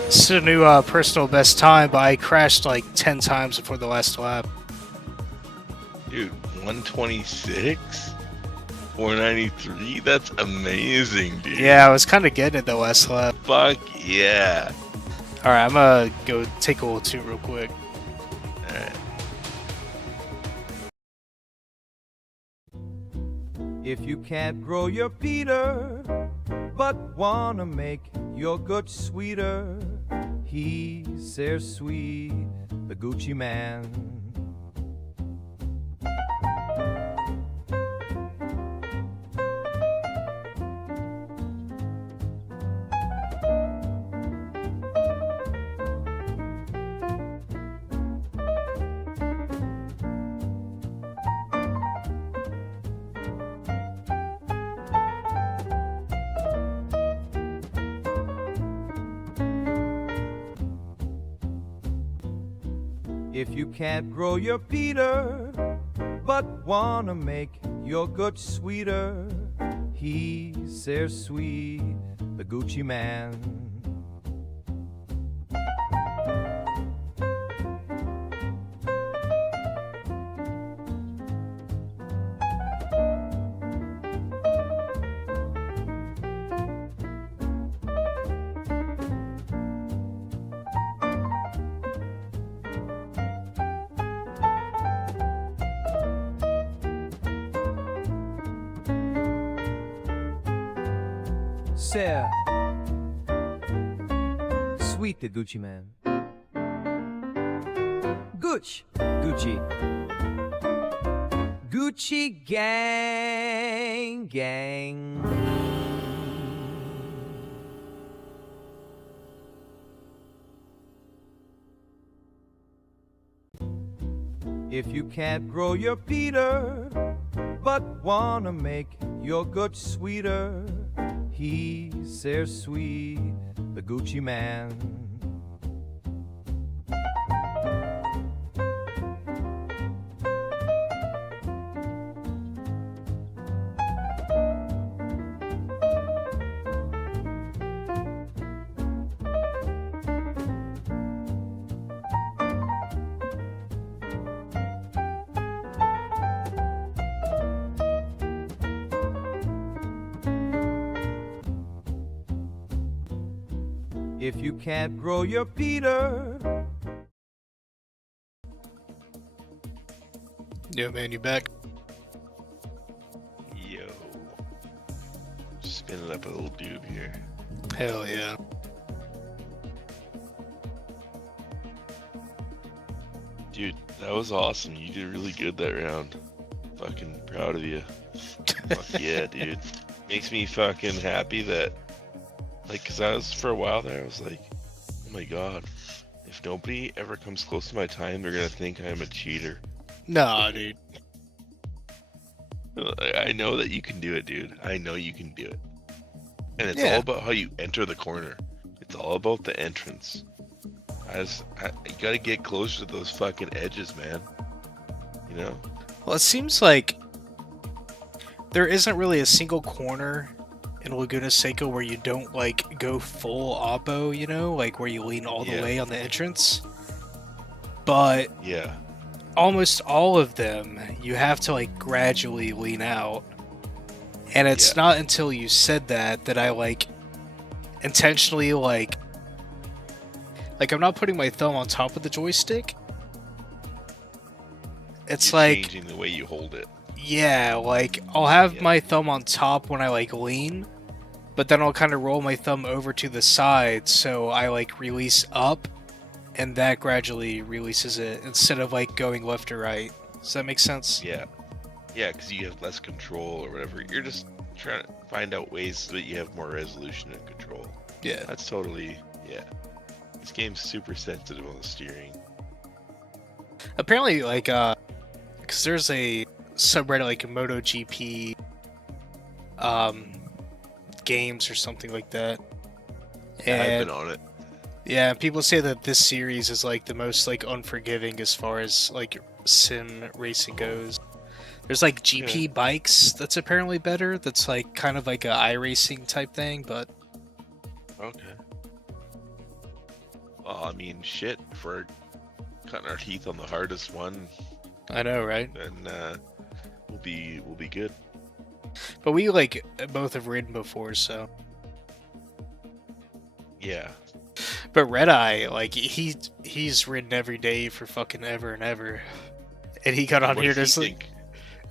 This is a new personal best time, but I crashed like 10 times before the last lap. Dude, 126? 493? That's amazing, dude. Yeah, I was kind of getting it the last lap. Fuck yeah. Alright, I'm gonna go take a little toot real quick. Alright. If you can't grow your Peter, but wanna make your gut sweeter, he's there sweet, the Gucci man. If you can't grow your Peter, but wanna make your gut sweeter, he's there sweet, the Gucci man. Sir, sweet the Gucci man. Gucci, Gucci gang, gang. If you can't grow your Peter, but wanna make your gut sweeter, he's there sweet, the Gucci man. If you can't grow your Peter. Yo, man, you back? Yo. Spinning up a little doob here. Hell yeah. Dude, that was awesome. You did really good that round. Fucking proud of you. Fuck yeah, dude. Makes me fucking happy that, like, cause I was, for a while there, I was like, oh my god, if nobody ever comes close to my time, they're gonna think I'm a cheater. Nah, dude. I know that you can do it, dude. I know you can do it. And it's Yeah. all about how you enter the corner. It's all about the entrance. You gotta get closer to those fucking edges, man. You know? Well, it seems like there isn't really a single corner in Laguna Seca where you don't, like, go full oppo, you know? Like, where you lean all the Yeah. way on the entrance. But Yeah. almost all of them, you have to, like, gradually lean out. And it's Yeah. not until you said that I, like, intentionally, like, I'm not putting my thumb on top of the joystick. It's You're like, changing the way you hold it. yeah, like, I'll have Yeah. my thumb on top when I, like, lean, but then I'll kind of roll my thumb over to the side, so I, like, release up, and that gradually releases it, instead of, like, going left or right. Does that make sense? Yeah. Yeah, because you have less control or whatever. You're just trying to find out ways so that you have more resolution and control. Yeah. That's totally, yeah. This game's super sensitive on the steering. Apparently, like, because there's a subreddit, like, MotoGP, games or something like that. Yeah, I've And been on it. yeah, people say that this series is, like, the most, like, unforgiving as far as, like, sim racing goes. There's, like, GP bikes that's apparently better. That's, like, kind of like a iRacing type thing, but Okay. Well, I mean, shit, if we're cutting our teeth on the hardest one, I know, right? then we'll be good. But we, like, both have ridden before, so. Yeah. But Red Eye, like, he's ridden every day for fucking ever and ever. And he got on What here does to he like, think?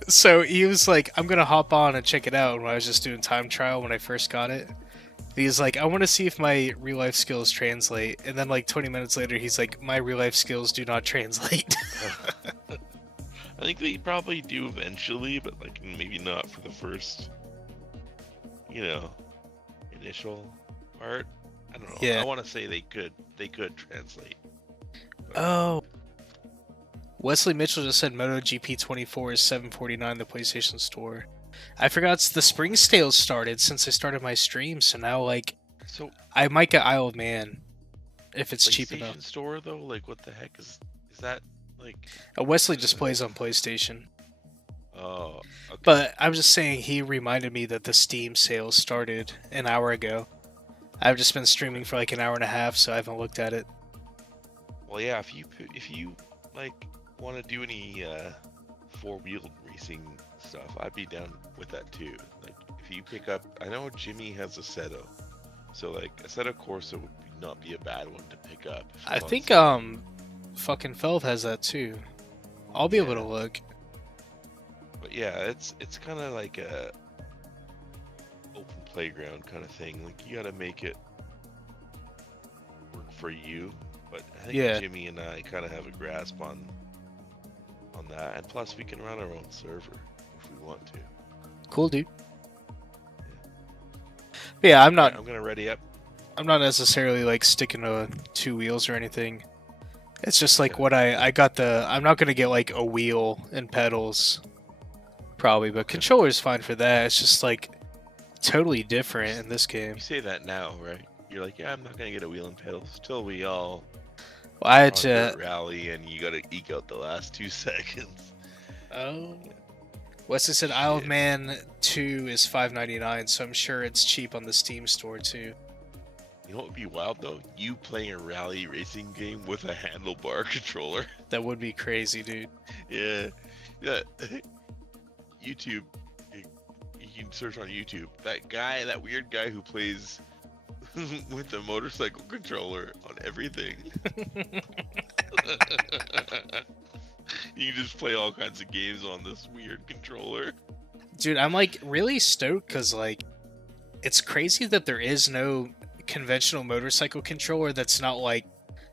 so he was like, I'm gonna hop on and check it out when I was just doing time trial when I first got it. He's like, I want to see if my real life skills translate. And then, like, 20 minutes later, he's like, my real life skills do not translate. I think they probably do eventually, but like maybe not for the first, initial part. I don't know. Yeah. I want to say they could translate. Oh. Wesley Mitchell just said MotoGP24 is $7.49 the PlayStation Store. I forgot the spring sales started since I started my stream, so now, like, So I might get Isle of Man if it's cheap enough. PlayStation Store though, like what the heck is that like? Wesley just plays on PlayStation. Oh, okay. But I'm just saying, he reminded me that the Steam sales started an hour ago. I've just been streaming for like an hour and a half, so I haven't looked at it. Well, yeah, if you like want to do any four-wheeled racing stuff, I'd be down with that too. Like if you pick up, I know Jimmy has a Seto, so like a Seto Corsa would not be a bad one to pick up. if I it's on think sale. fucking Felv has that too. I'll be able to look. But yeah, it's kind of like a open playground kind of thing. Like you got to make it work for you. But I think Yeah. Jimmy and I kind of have a grasp on that, and plus we can run our own server if we want to. Cool, dude. But yeah, I'm not I'm gonna ready up. necessarily like sticking to two wheels or anything. It's just like what I got I'm not gonna get like a wheel and pedals, probably, but controller's fine for that. It's just like totally different in this game. You say that now, right? You're like, yeah, I'm not gonna get a wheel and pedals till we all Well, I had on to. the rally, and you gotta eke out the last 2 seconds. Oh. Wesley said Isle of Man 2 is $5.99, so I'm sure it's cheap on the Steam store too. You know what would be wild though? You playing a rally racing game with a handlebar controller. That would be crazy, dude. Yeah. YouTube. You can search on YouTube. That weird guy who plays with the motorcycle controller on everything. You can just play all kinds of games on this weird controller. Dude, I'm like really stoked because like it's crazy that there is no conventional motorcycle controller that's not like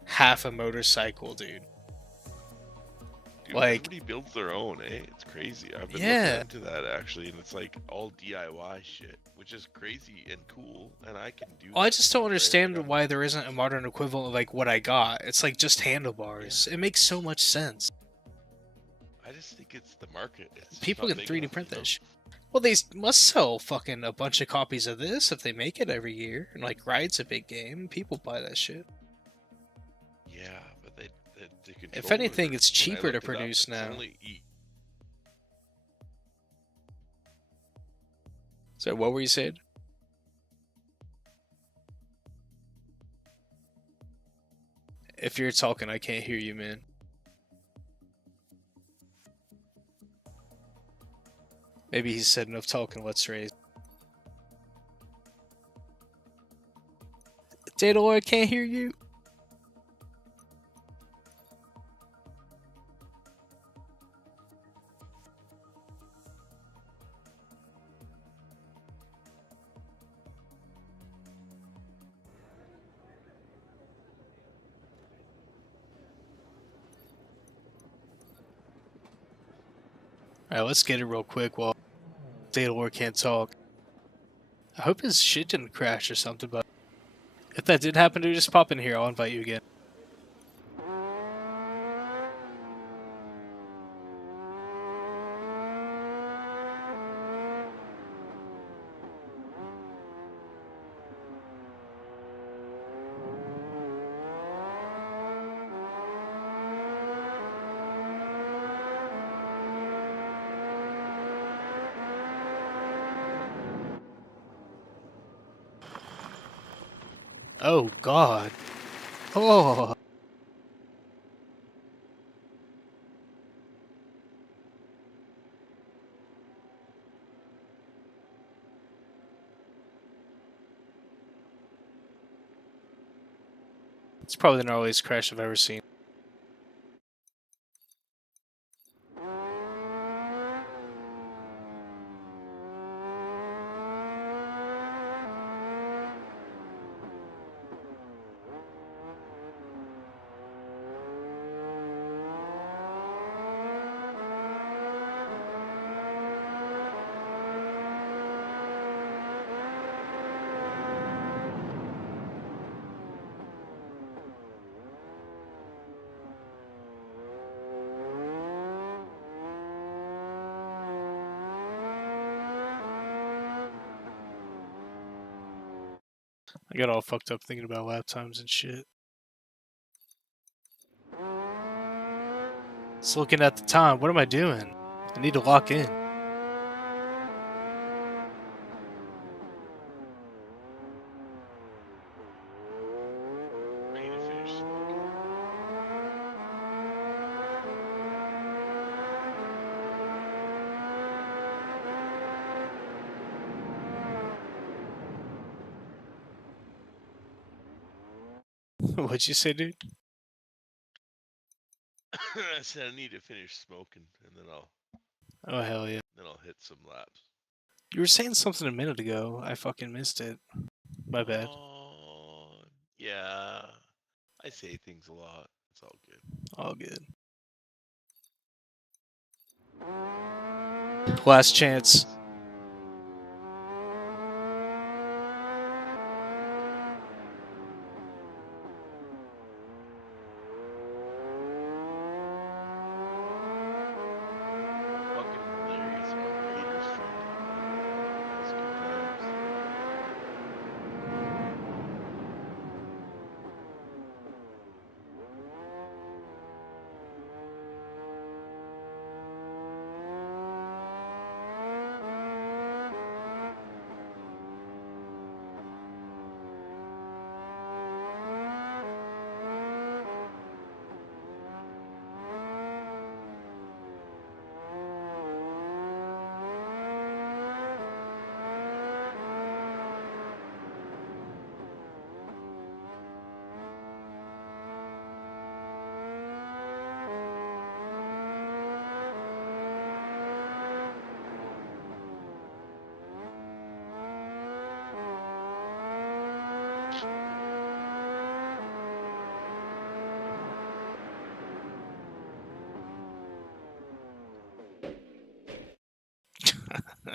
half a motorcycle, dude. Dude, Like, everybody builds their own, eh? It's crazy. I've been yeah. looking into that actually, and it's like all DIY shit, which is crazy and cool, and I can do. Well, I that just stuff, don't right? understand why there isn't a modern equivalent of like what I got. It's like just handlebars. Yeah. It makes so much sense. I just think it's the market. It's just People not can big 3D enough, print you know? that shit. Well, they must sell fucking a bunch of copies of this if they make it every year. And like, Ride's a big game. People buy that shit. Yeah, but the If anything, controller, it's when I cheaper to looked it up, produce it's now. only So, what were you saying? If you're talking, I can't hear you, man. Maybe he said enough talking, let's raise. Data Lord, can't hear you. Alright, let's get it real quick while Data Lord can't talk. I hope his shit didn't crash or something, but if that did happen to just pop in here, I'll invite you again. Oh, God. Oh. It's probably the gnarliest crash I've ever seen. I got all fucked up thinking about lap times and shit. Just looking at the time. What am I doing? I need to lock in. ready to finish smoking. What'd you say, dude? I said I need to finish smoking, and then Oh, hell yeah. I'll hit some laps. You were saying something a minute ago. I fucking missed it. My bad. Oh, yeah. I say things a lot. It's all good. All good. Last chance. Fucking hilarious how Raiders fumbled, man. That's good times.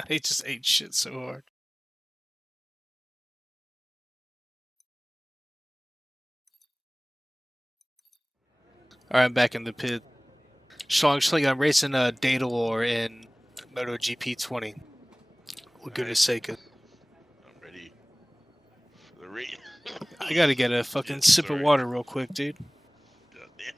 He just ate shit so hard. Alright, I'm back in the pit. Schlong, I'm racing Datalore in MotoGP20. Laguna Seca. I'm ready for the race. I gotta get a fucking sip of water real quick, dude. Goddamn.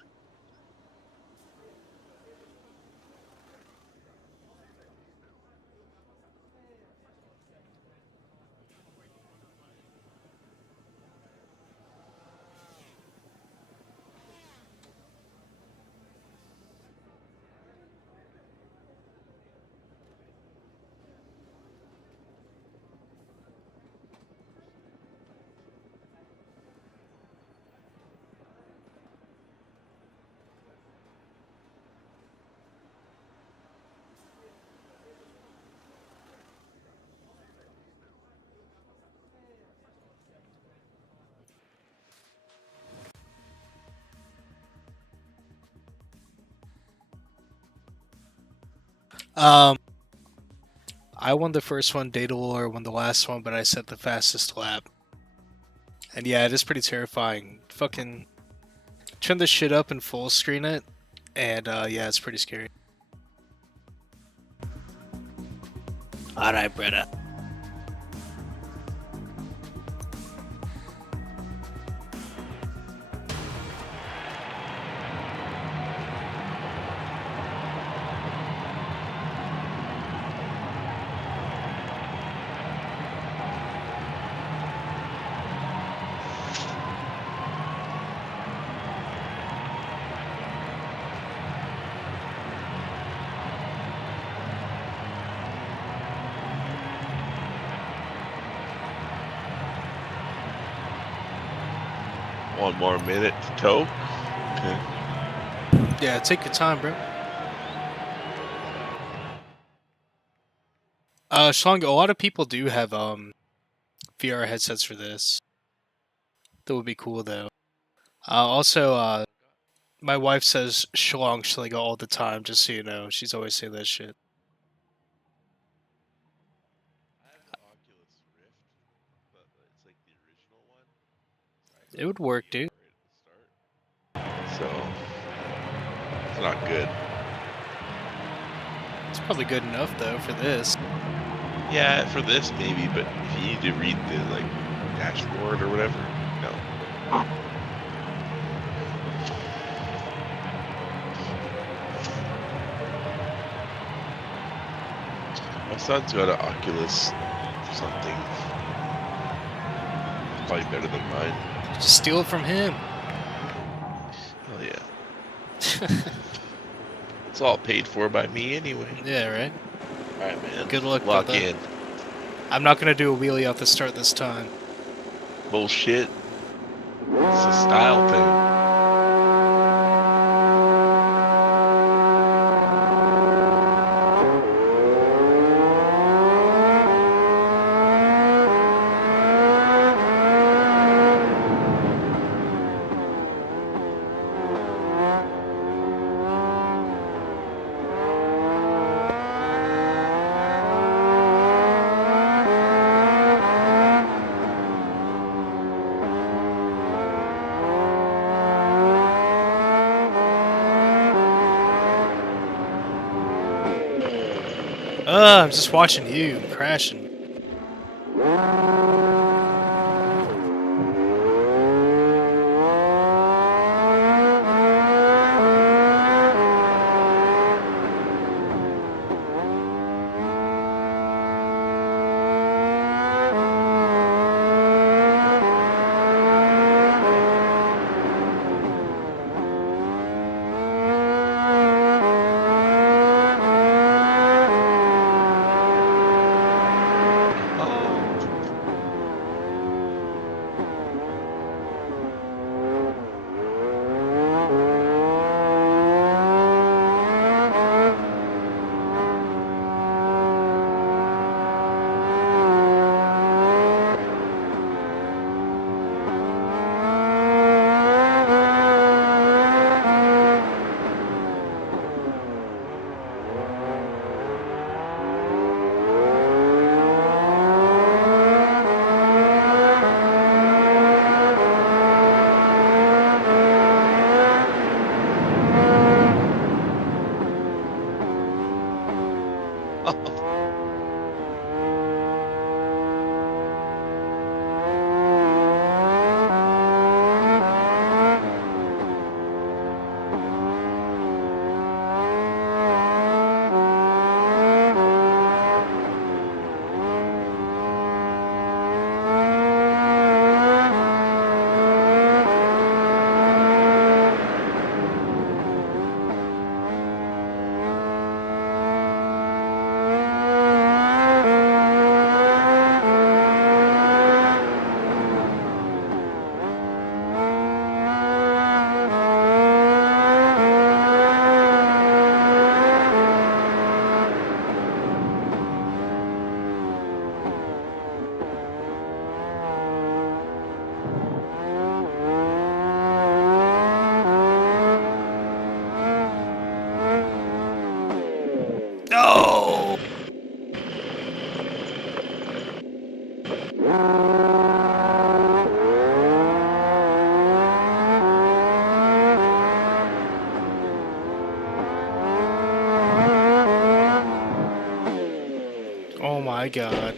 I won the first one, Datalore won the last one, but I set the fastest lap. And yeah, it is pretty terrifying. Fucking turn this shit up and full screen it, and yeah, it's pretty scary. Alright, brother. One more minute to tow. Okay. Yeah, take your time, bro. Schlong, a lot of people do have VR headsets for this. That would be cool though. Also, my wife says Schlong all the time, just so you know. She's always saying that shit. I have the Oculus Rift, but it's like the original one. It would work, dude. So it's not good. It's probably good enough though for this. Yeah, for this maybe, but if you need to read the like dashboard or whatever, no. My son's got an Oculus something. It's probably better than mine. Just steal it from him. Hell yeah. It's all paid for by me anyway. Yeah, right? Alright, man. Good luck Lock with that. in. I'm not gonna do a wheelie off the start this time. Bullshit. It's a style thing. I'm just watching you crashing. No! Oh my god.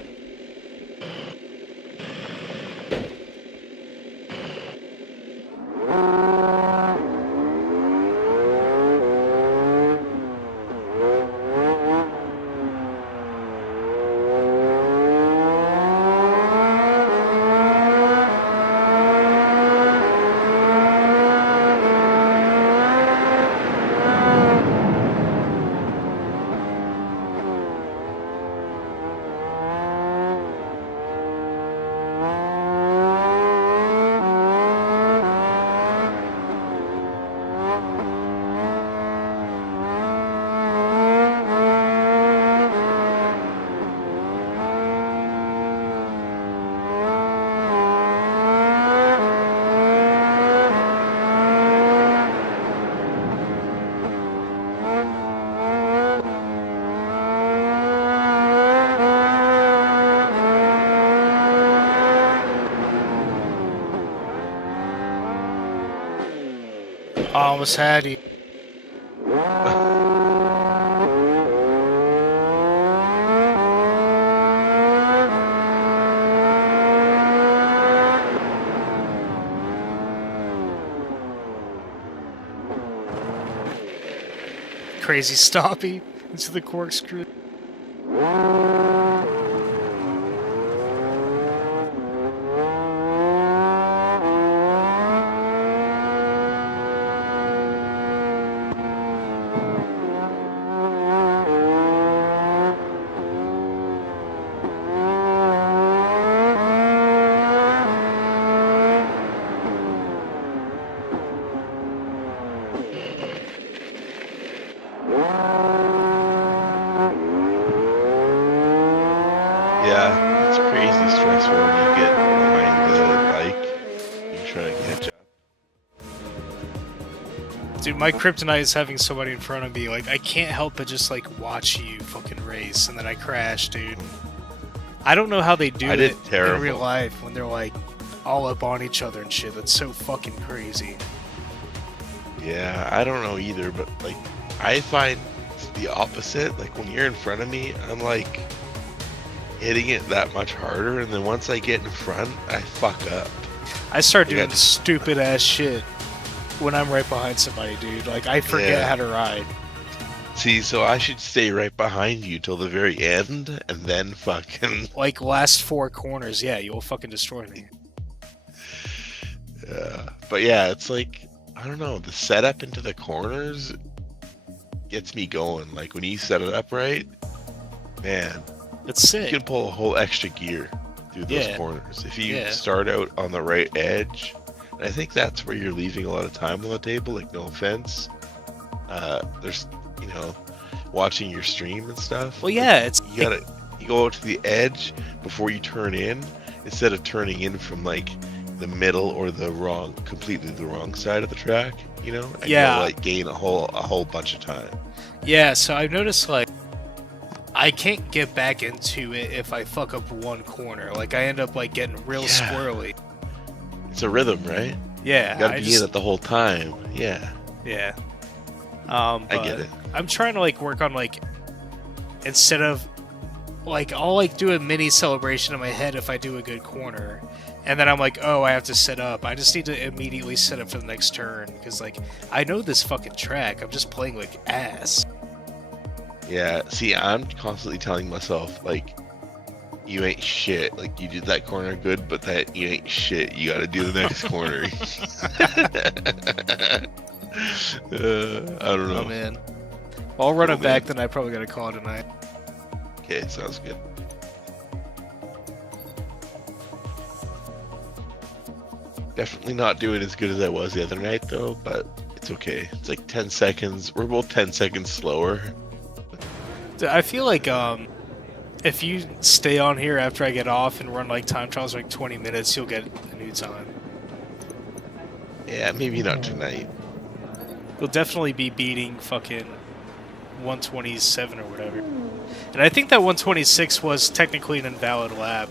Almost had you. Crazy stoppy into the corkscrew. Yeah, it's crazy stressful when you get behind the bike. You're trying to catch up. Dude, my kryptonite is having somebody in front of me. Like, I can't help but just, like, watch you fucking race, and then I crash, dude. I don't know how they do I did it terrible. in real life when they're, like, all up on each other and shit. That's so fucking crazy. Yeah, I don't know either, but like I find it's the opposite. Like when you're in front of me, I'm like hitting it that much harder, and then once I get in front, I fuck up. I start Yeah. doing stupid ass shit when I'm right behind somebody, dude. Like, I forget Yeah. how to ride. See, so I should stay right behind you till the very end, and then fucking Like, last 4 corners, yeah, you'll fucking destroy me. But yeah, it's like I don't know. The setup into the corners gets me going. Like when you set it up right, man, It's you sick. can pull a whole extra gear through those Yeah. corners if you Yeah. start out on the right edge. And I think that's where you're leaving a lot of time on the table. Like, no offense, there's watching your stream and stuff. Well, like, yeah, it's you go out to the edge before you turn in, instead of turning in from like the middle or completely the wrong side of the track. And Yeah. you'll like gain a whole bunch of time. yeah. So I've noticed, like, I can't get back into it if I fuck up one corner. Like, I end up like getting real Yeah. squirrely. It's a rhythm, right? Yeah, You gotta I be just- in it the whole time. Yeah, Yeah. I get But it. I'm trying to like work on like instead of like I'll like do a mini celebration in my head if I do a good corner, and then I'm like, oh, I have to set up. I just need to immediately set up for the next turn because like I know this fucking track. I'm just playing like ass. Yeah, see, I'm constantly telling myself, like, you ain't shit. Like, you did that corner good, but that you ain't shit. You gotta do the next corner. I don't know. Oh man. I'll run Cool, it back, man. then I probably gotta call it tonight. Okay, sounds good. Definitely not doing as good as I was the other night, though, but it's okay. It's like 10 seconds. We're both 10 seconds slower. I feel like if you stay on here after I get off and run like time trials for like 20 minutes, you'll get a new time. Yeah, maybe not tonight. You'll definitely be beating fucking 127 or whatever. And I think that 126 was technically an invalid lap.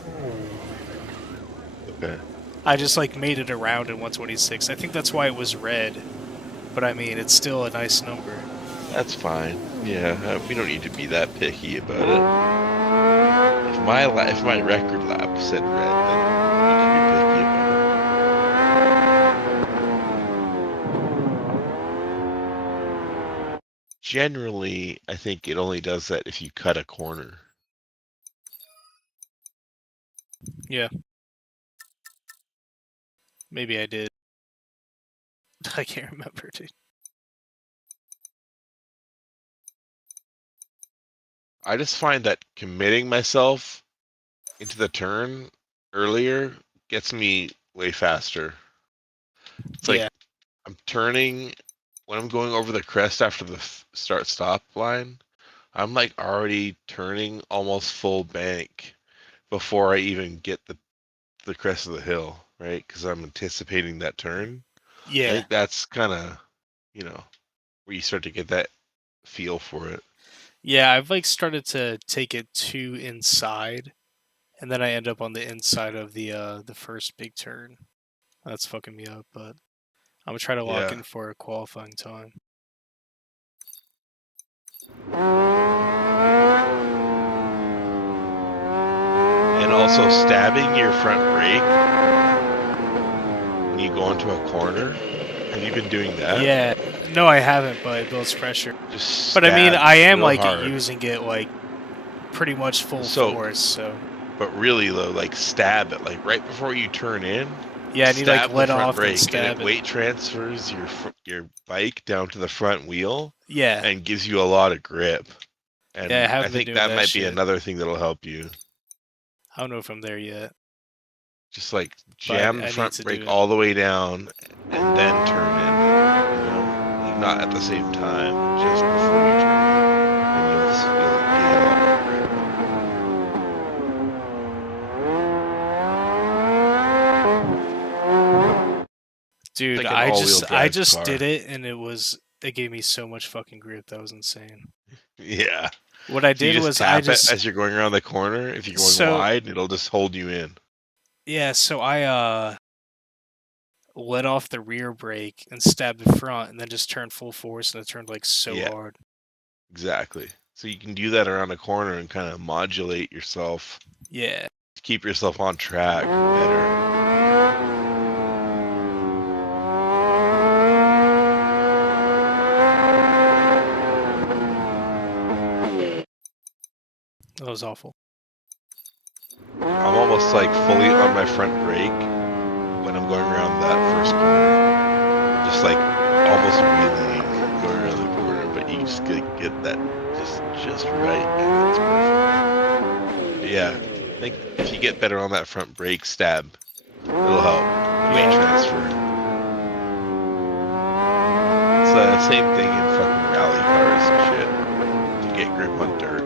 Okay. I just like made it around in 126. I think that's why it was red. But I mean, it's still a nice number. That's fine. Yeah, we don't need to be that picky about it. If my record lap said red, then we can be picky about it. Generally, I think it only does that if you cut a corner. Yeah. Maybe I did. I can't remember, dude. I just find that committing myself into the turn earlier gets me way faster. It's like I'm turning when I'm going over the crest after the start-stop line. I'm like already turning almost full bank before I even get the crest of the hill, right? Because I'm anticipating that turn. Yeah. I think that's kind of, where you start to get that feel for it. Yeah, I've like started to take it too inside, and then I end up on the inside of the first big turn. That's fucking me up, but I'm gonna try to lock in for a qualifying time. And also stabbing your front brake when you go into a corner. Have you been doing that? Yeah. No, I haven't, but it builds pressure. Just but I mean, I am like hard. using it like pretty much full force, so. But really though, like stab it, like right before you turn in. Yeah, and you like let off brake, and stab it. Weight transfers your bike down to the front wheel. Yeah. And gives you a lot of grip. And yeah, I think that might be another thing that'll help you. I don't know if I'm there yet. Just like jam the front brake all the way down and then turn in. Like not at the same time, just before you turn in. And you'll get a lot more grip. Dude, like I just did it and it gave me so much fucking grip. That was insane. Yeah. What I did was I just as you're going around the corner, if you're going wide, it'll just hold you in. Yeah, so I let off the rear brake and stabbed the front and then just turned full force and it turned like so hard. Exactly. So you can do that around a corner and kind of modulate yourself. Yeah. Keep yourself on track better. That was awful. I'm almost like fully on my front brake when I'm going around that first corner. I'm just like almost wheeling going around the corner, but you just get that just right, and that's perfect. But yeah, I think if you get better on that front brake stab, it'll help. Weight transfer. It's the same thing in fucking rally cars and shit. To get grip on dirt.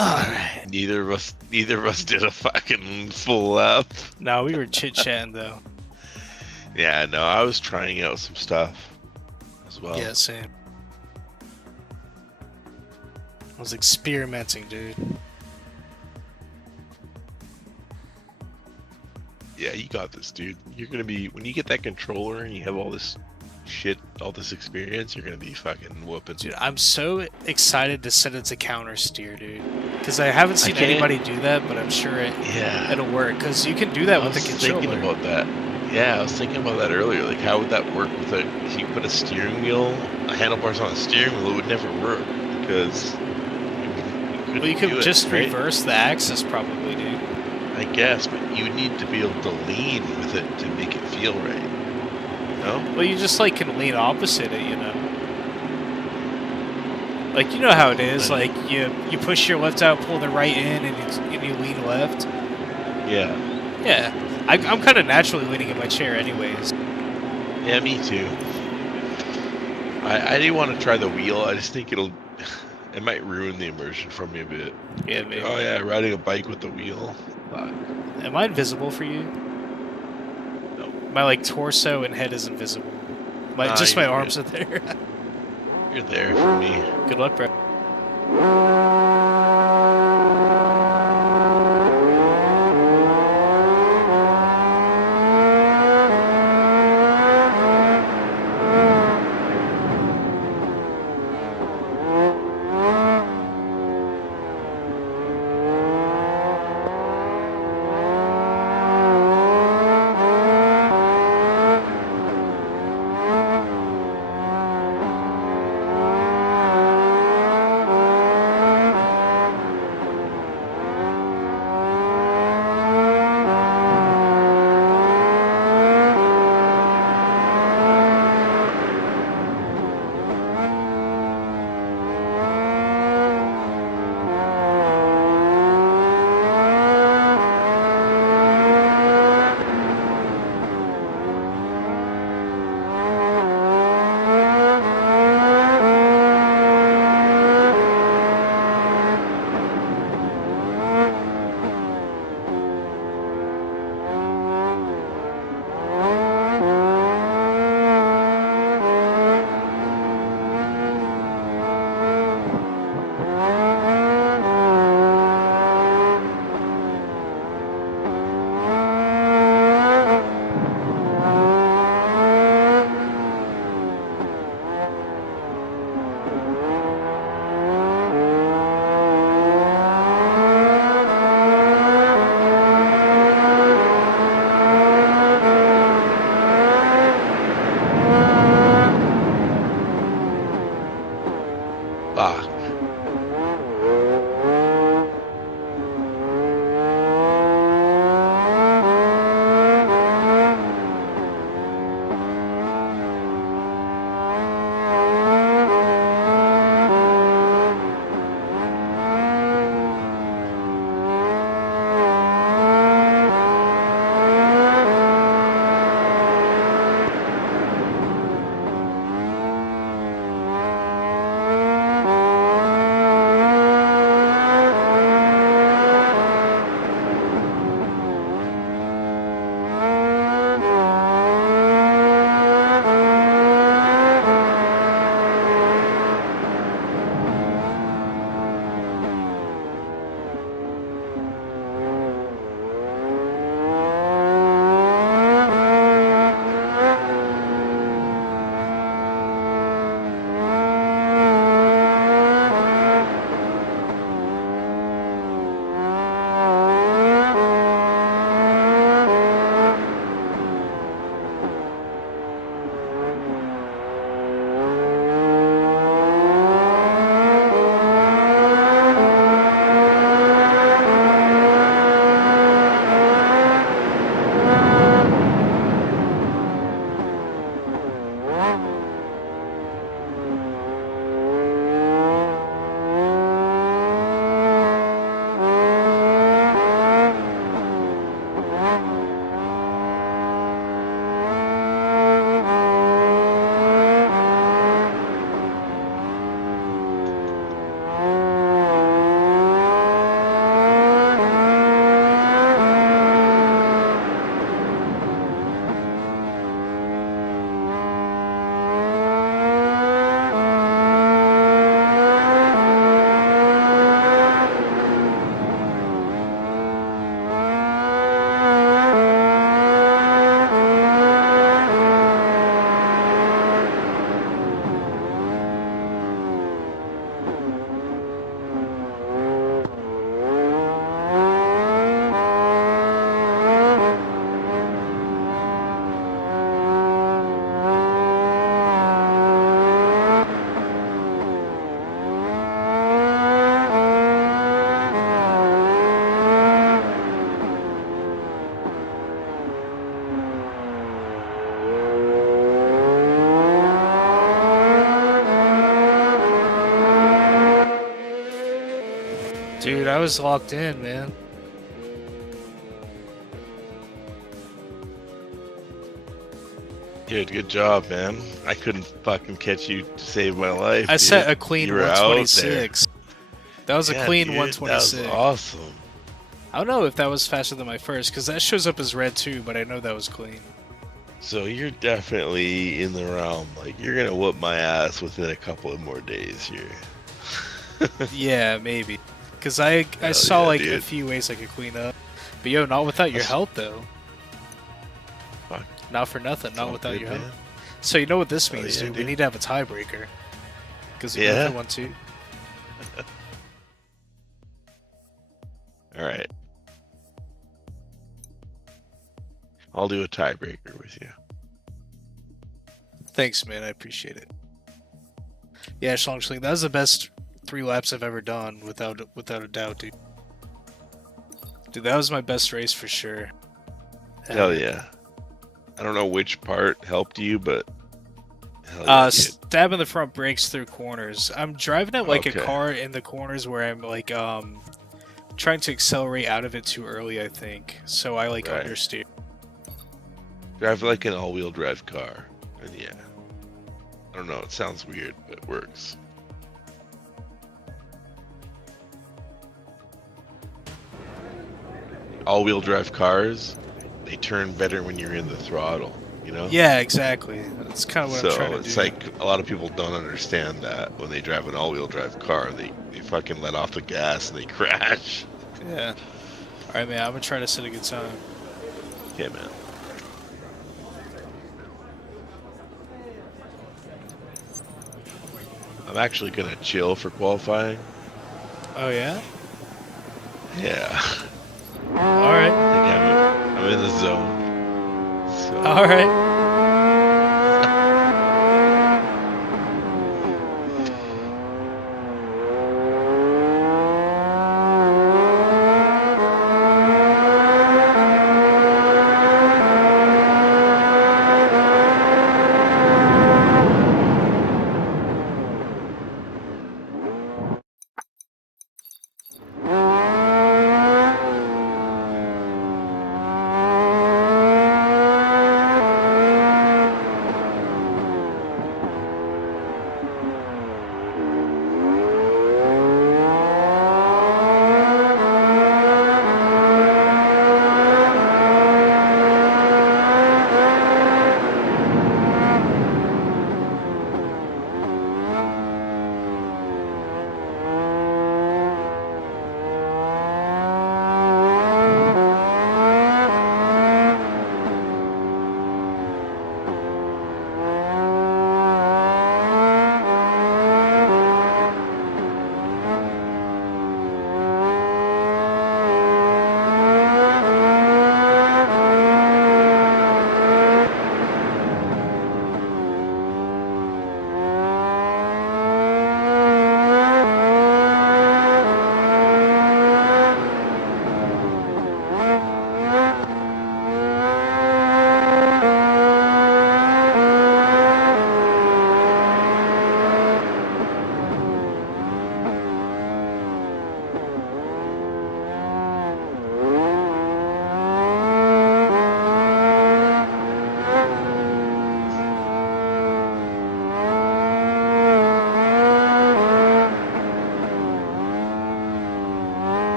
All right. Neither of us did a fucking full lap. No, we were chit chatting though. Yeah, no, I was trying out some stuff as well. Yeah, same. I was experimenting, dude. Yeah, you got this, dude. You're gonna be, when you get that controller and you have all this shit, all this experience, you're gonna be fucking whooping. Dude, I'm so excited to set it to counter steer, dude. Because I haven't seen can't- anybody do that, but I'm sure it'll work. Because you can do that with the controller. Thinking about that. Yeah, I was thinking about that earlier. Like, how would that work with a? If you put a steering wheel, a handlebars on a steering wheel, it would never work because. Well, you could just reverse the axis, probably, dude. I guess, but you need to be able to lean with it to make it feel right. No? Well, you just like can lean opposite it, you know. Like, you know how it is. Like you push your left out, pull the right in, and you lean left. Yeah. Yeah. I'm kind of naturally leaning in my chair, anyways. Yeah, me too. I didn't want to try the wheel. I just think it might ruin the immersion for me a bit. Yeah, maybe. Oh yeah, riding a bike with the wheel. Fuck. Am I invisible for you? No. My like torso and head is invisible. Nah, Just my you're arms good. are there. You're there for me. Good luck, bro. Fuck. I was locked in, man. Dude, good job, man. I couldn't fucking catch you to save my life. I dude. set a clean You were out there. 126. That was a Yeah, clean dude, 126. That was awesome. I don't know if that was faster than my first, because that shows up as red too, but I know that was clean. So you're definitely in the realm. Like, you're gonna whoop my ass within a couple of more days here. Yeah, maybe. Because I Hell saw yeah, like a dude. few ways I could clean up. But yo, not without your That's- help though. Fuck. Not for nothing, not All without good, your help. man. So you know what this Hell means, yeah, dude? We dude. need to have a tiebreaker. Because we Yeah? both want to. All right. I'll do a tiebreaker with you. Thanks, man. I appreciate it. Yeah, Schlong, that was the best 3 laps I've ever done, without a doubt, dude. Dude, that was my best race for sure. Hell yeah. I don't know which part helped you, but hell yeah, dude. Stabbing the front brakes through corners. I'm driving it like a Okay. car in the corners where I'm like trying to accelerate out of it too early, I think. So I like Right. understeer. Drive like an all-wheel drive car, and yeah. I don't know. It sounds weird, but it works. All-wheel drive cars, they turn better when you're in the throttle. You know? Yeah, exactly. That's kind of what I'm So trying to it's do. like a lot of people don't understand that when they drive an all-wheel drive car, they fucking let off the gas and they crash. Yeah. All right, man. I'm gonna try to set a good time. Okay, man. I'm actually gonna chill for qualifying. Oh yeah. Yeah. All right. I'm in the zone. So. All right.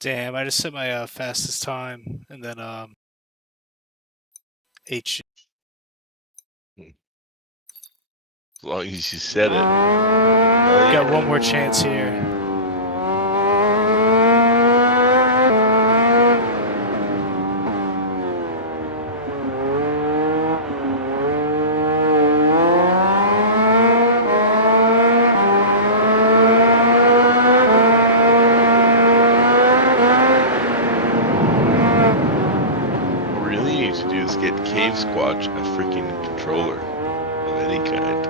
Damn, I just set my fastest time, and then H. As long as you said it. Hell Got yeah. one more chance here. cave squatch a freaking controller of any kind.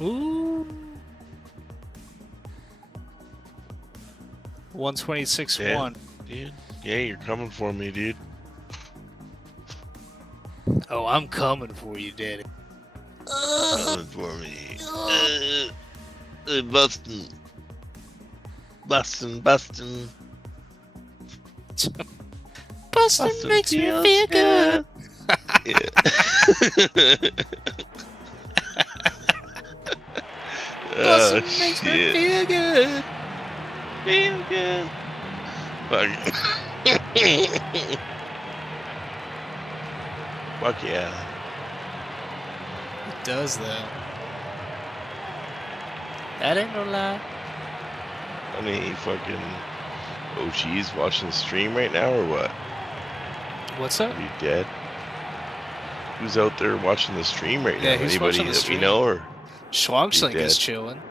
Ooh. 126.1. Dude, yeah, you're coming for me, dude. Oh, I'm coming for you, Daddy. Coming for me. Bustin'. Bustin'. Bustin' makes me feel good. Yeah. Bustin' Oh, makes me shit. feel good. Feel good. Fuck. Fuck yeah. It does that. That ain't no lie. Any fucking OGs watching the stream right now or what? What's up? Are you dead? Who's out there watching the stream right Yeah, now? who's Anybody watching the that stream? we know or? Schwankslink is dead. chilling.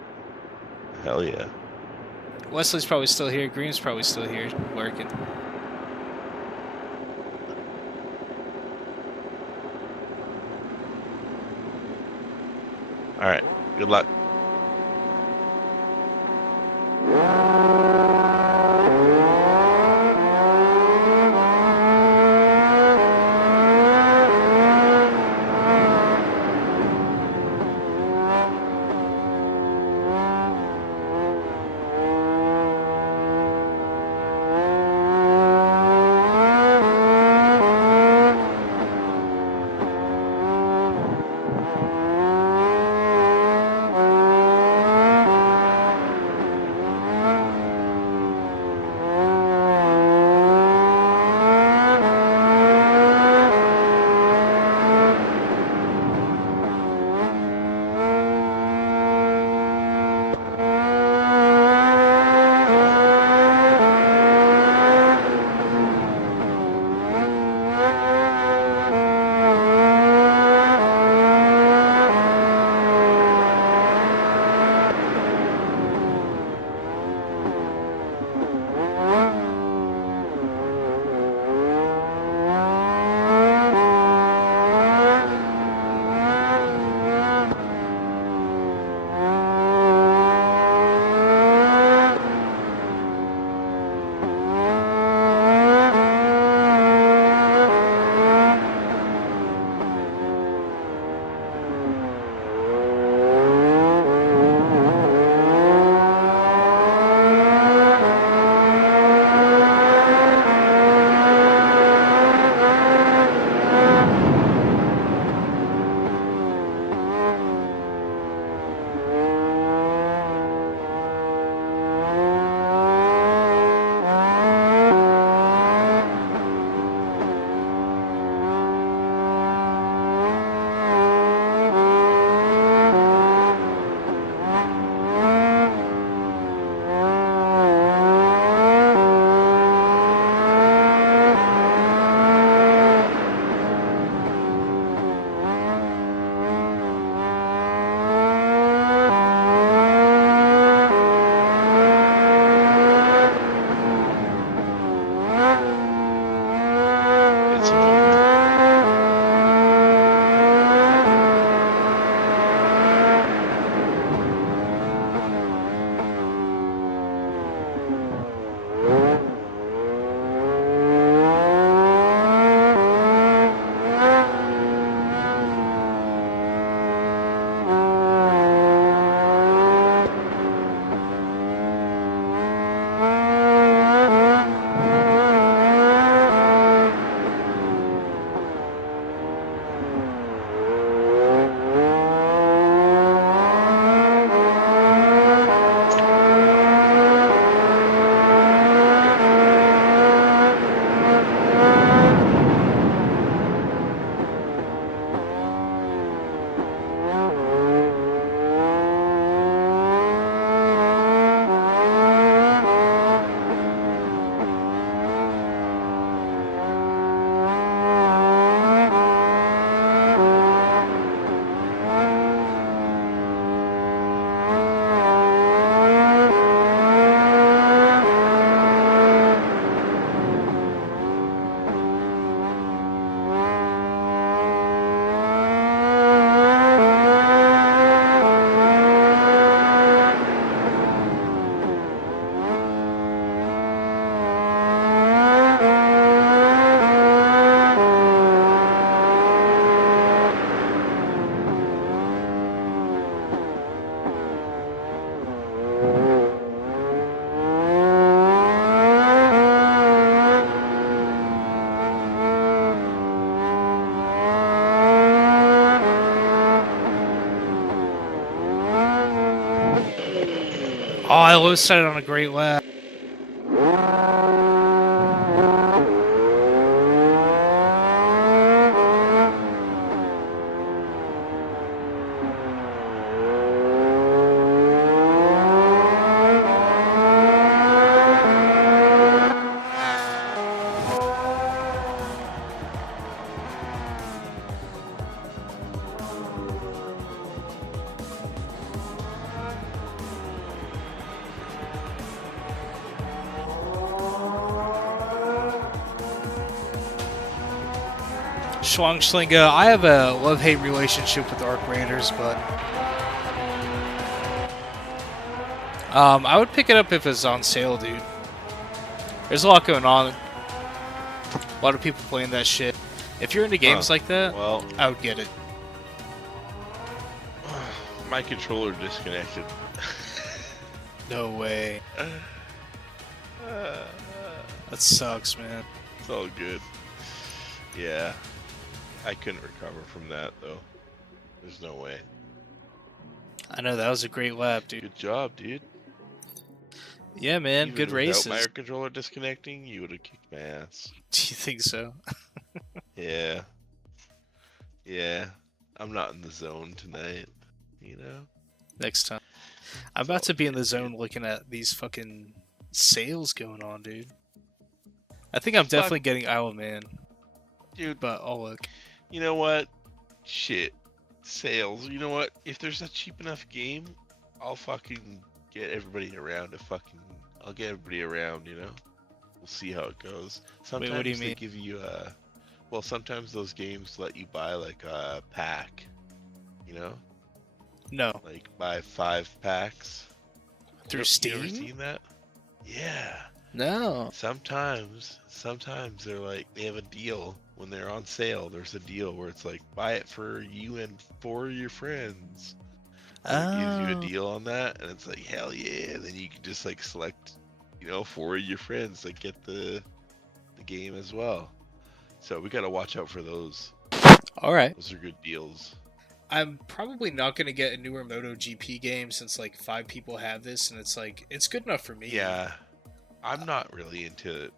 Hell yeah. Wesley's probably still here. Green's probably still here working. Alright. Good luck. Oh, I low sided on a great lap. Schwangschlinga, I have a love-hate relationship with Arc Raiders, but I would pick it up if it's on sale, dude. There's a lot going on. A lot of people playing that shit. If you're into games like that, Well, I would get it. my controller disconnected. No way. That sucks, man. It's all good. Yeah. I couldn't recover from that, though. There's no way. I know, that was a great lap, dude. Good job, dude. Yeah, man, Even good without races. my controller disconnecting, you would have kicked my ass. Do you think so? Yeah. Yeah. I'm not in the zone tonight, you know? Next time. I'm about to be in the zone looking at these fucking sales going on, dude. I think I'm definitely getting Isle of Man. Dude, But I'll look. you know what? Shit. Sales. You know what? If there's a cheap enough game, I'll fucking get everybody around I'll get everybody around, you know? We'll see how it goes. Sometimes what do you they mean? give you well, sometimes those games let you buy like a pack, you know? No. Like buy 5 packs. Through You Steam? ever seen that? Yeah. No. Sometimes they're like, they have a deal when they're on sale. There's a deal where it's like, buy it for you and 4 of your friends. And it gives you a deal on that, and it's like, hell yeah. And then you can just like select, 4 of your friends that get the game as well. So we gotta watch out for those. Alright. Those are good deals. I'm probably not going to get a newer MotoGP game since like 5 people have this, and it's like, it's good enough for me. Yeah. I'm not really into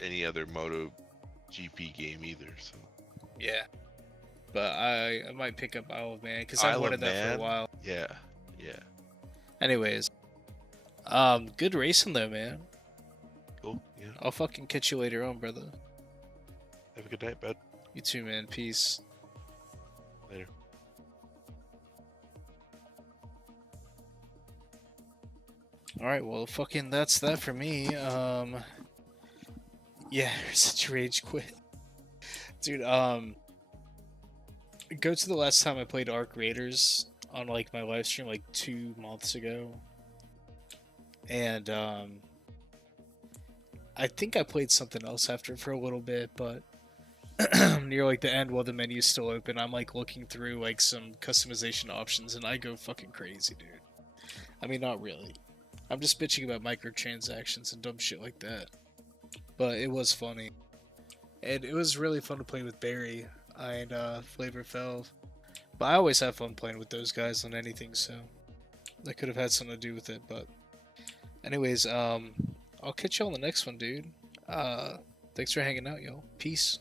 any other MotoGP game either, so. Yeah. But I might pick up Isle of Man, because I've Isle of wanted that for a Man? while. Yeah. Anyways. Good racing though, man. Cool. Yeah. I'll fucking catch you later on, brother. Have a good night, bud. You too, man. Peace. Later. Alright, well, fucking that's that for me. Yeah, such rage quit. Dude, go to the last time I played Arc Raiders on, like, my live stream, like, 2 months ago. And, I think I played something else after for a little bit, but near, like, the end while the menu's still open, I'm, like, looking through, like, some customization options, and I go fucking crazy, dude. I mean, not really. I'm just bitching about microtransactions and dumb shit like that. But it was funny. And it was really fun to play with Barry and Flavor Felv. But I always have fun playing with those guys on anything, so that could have had something to do with it. But anyways, I'll catch you on the next one, dude. Thanks for hanging out, y'all. Peace.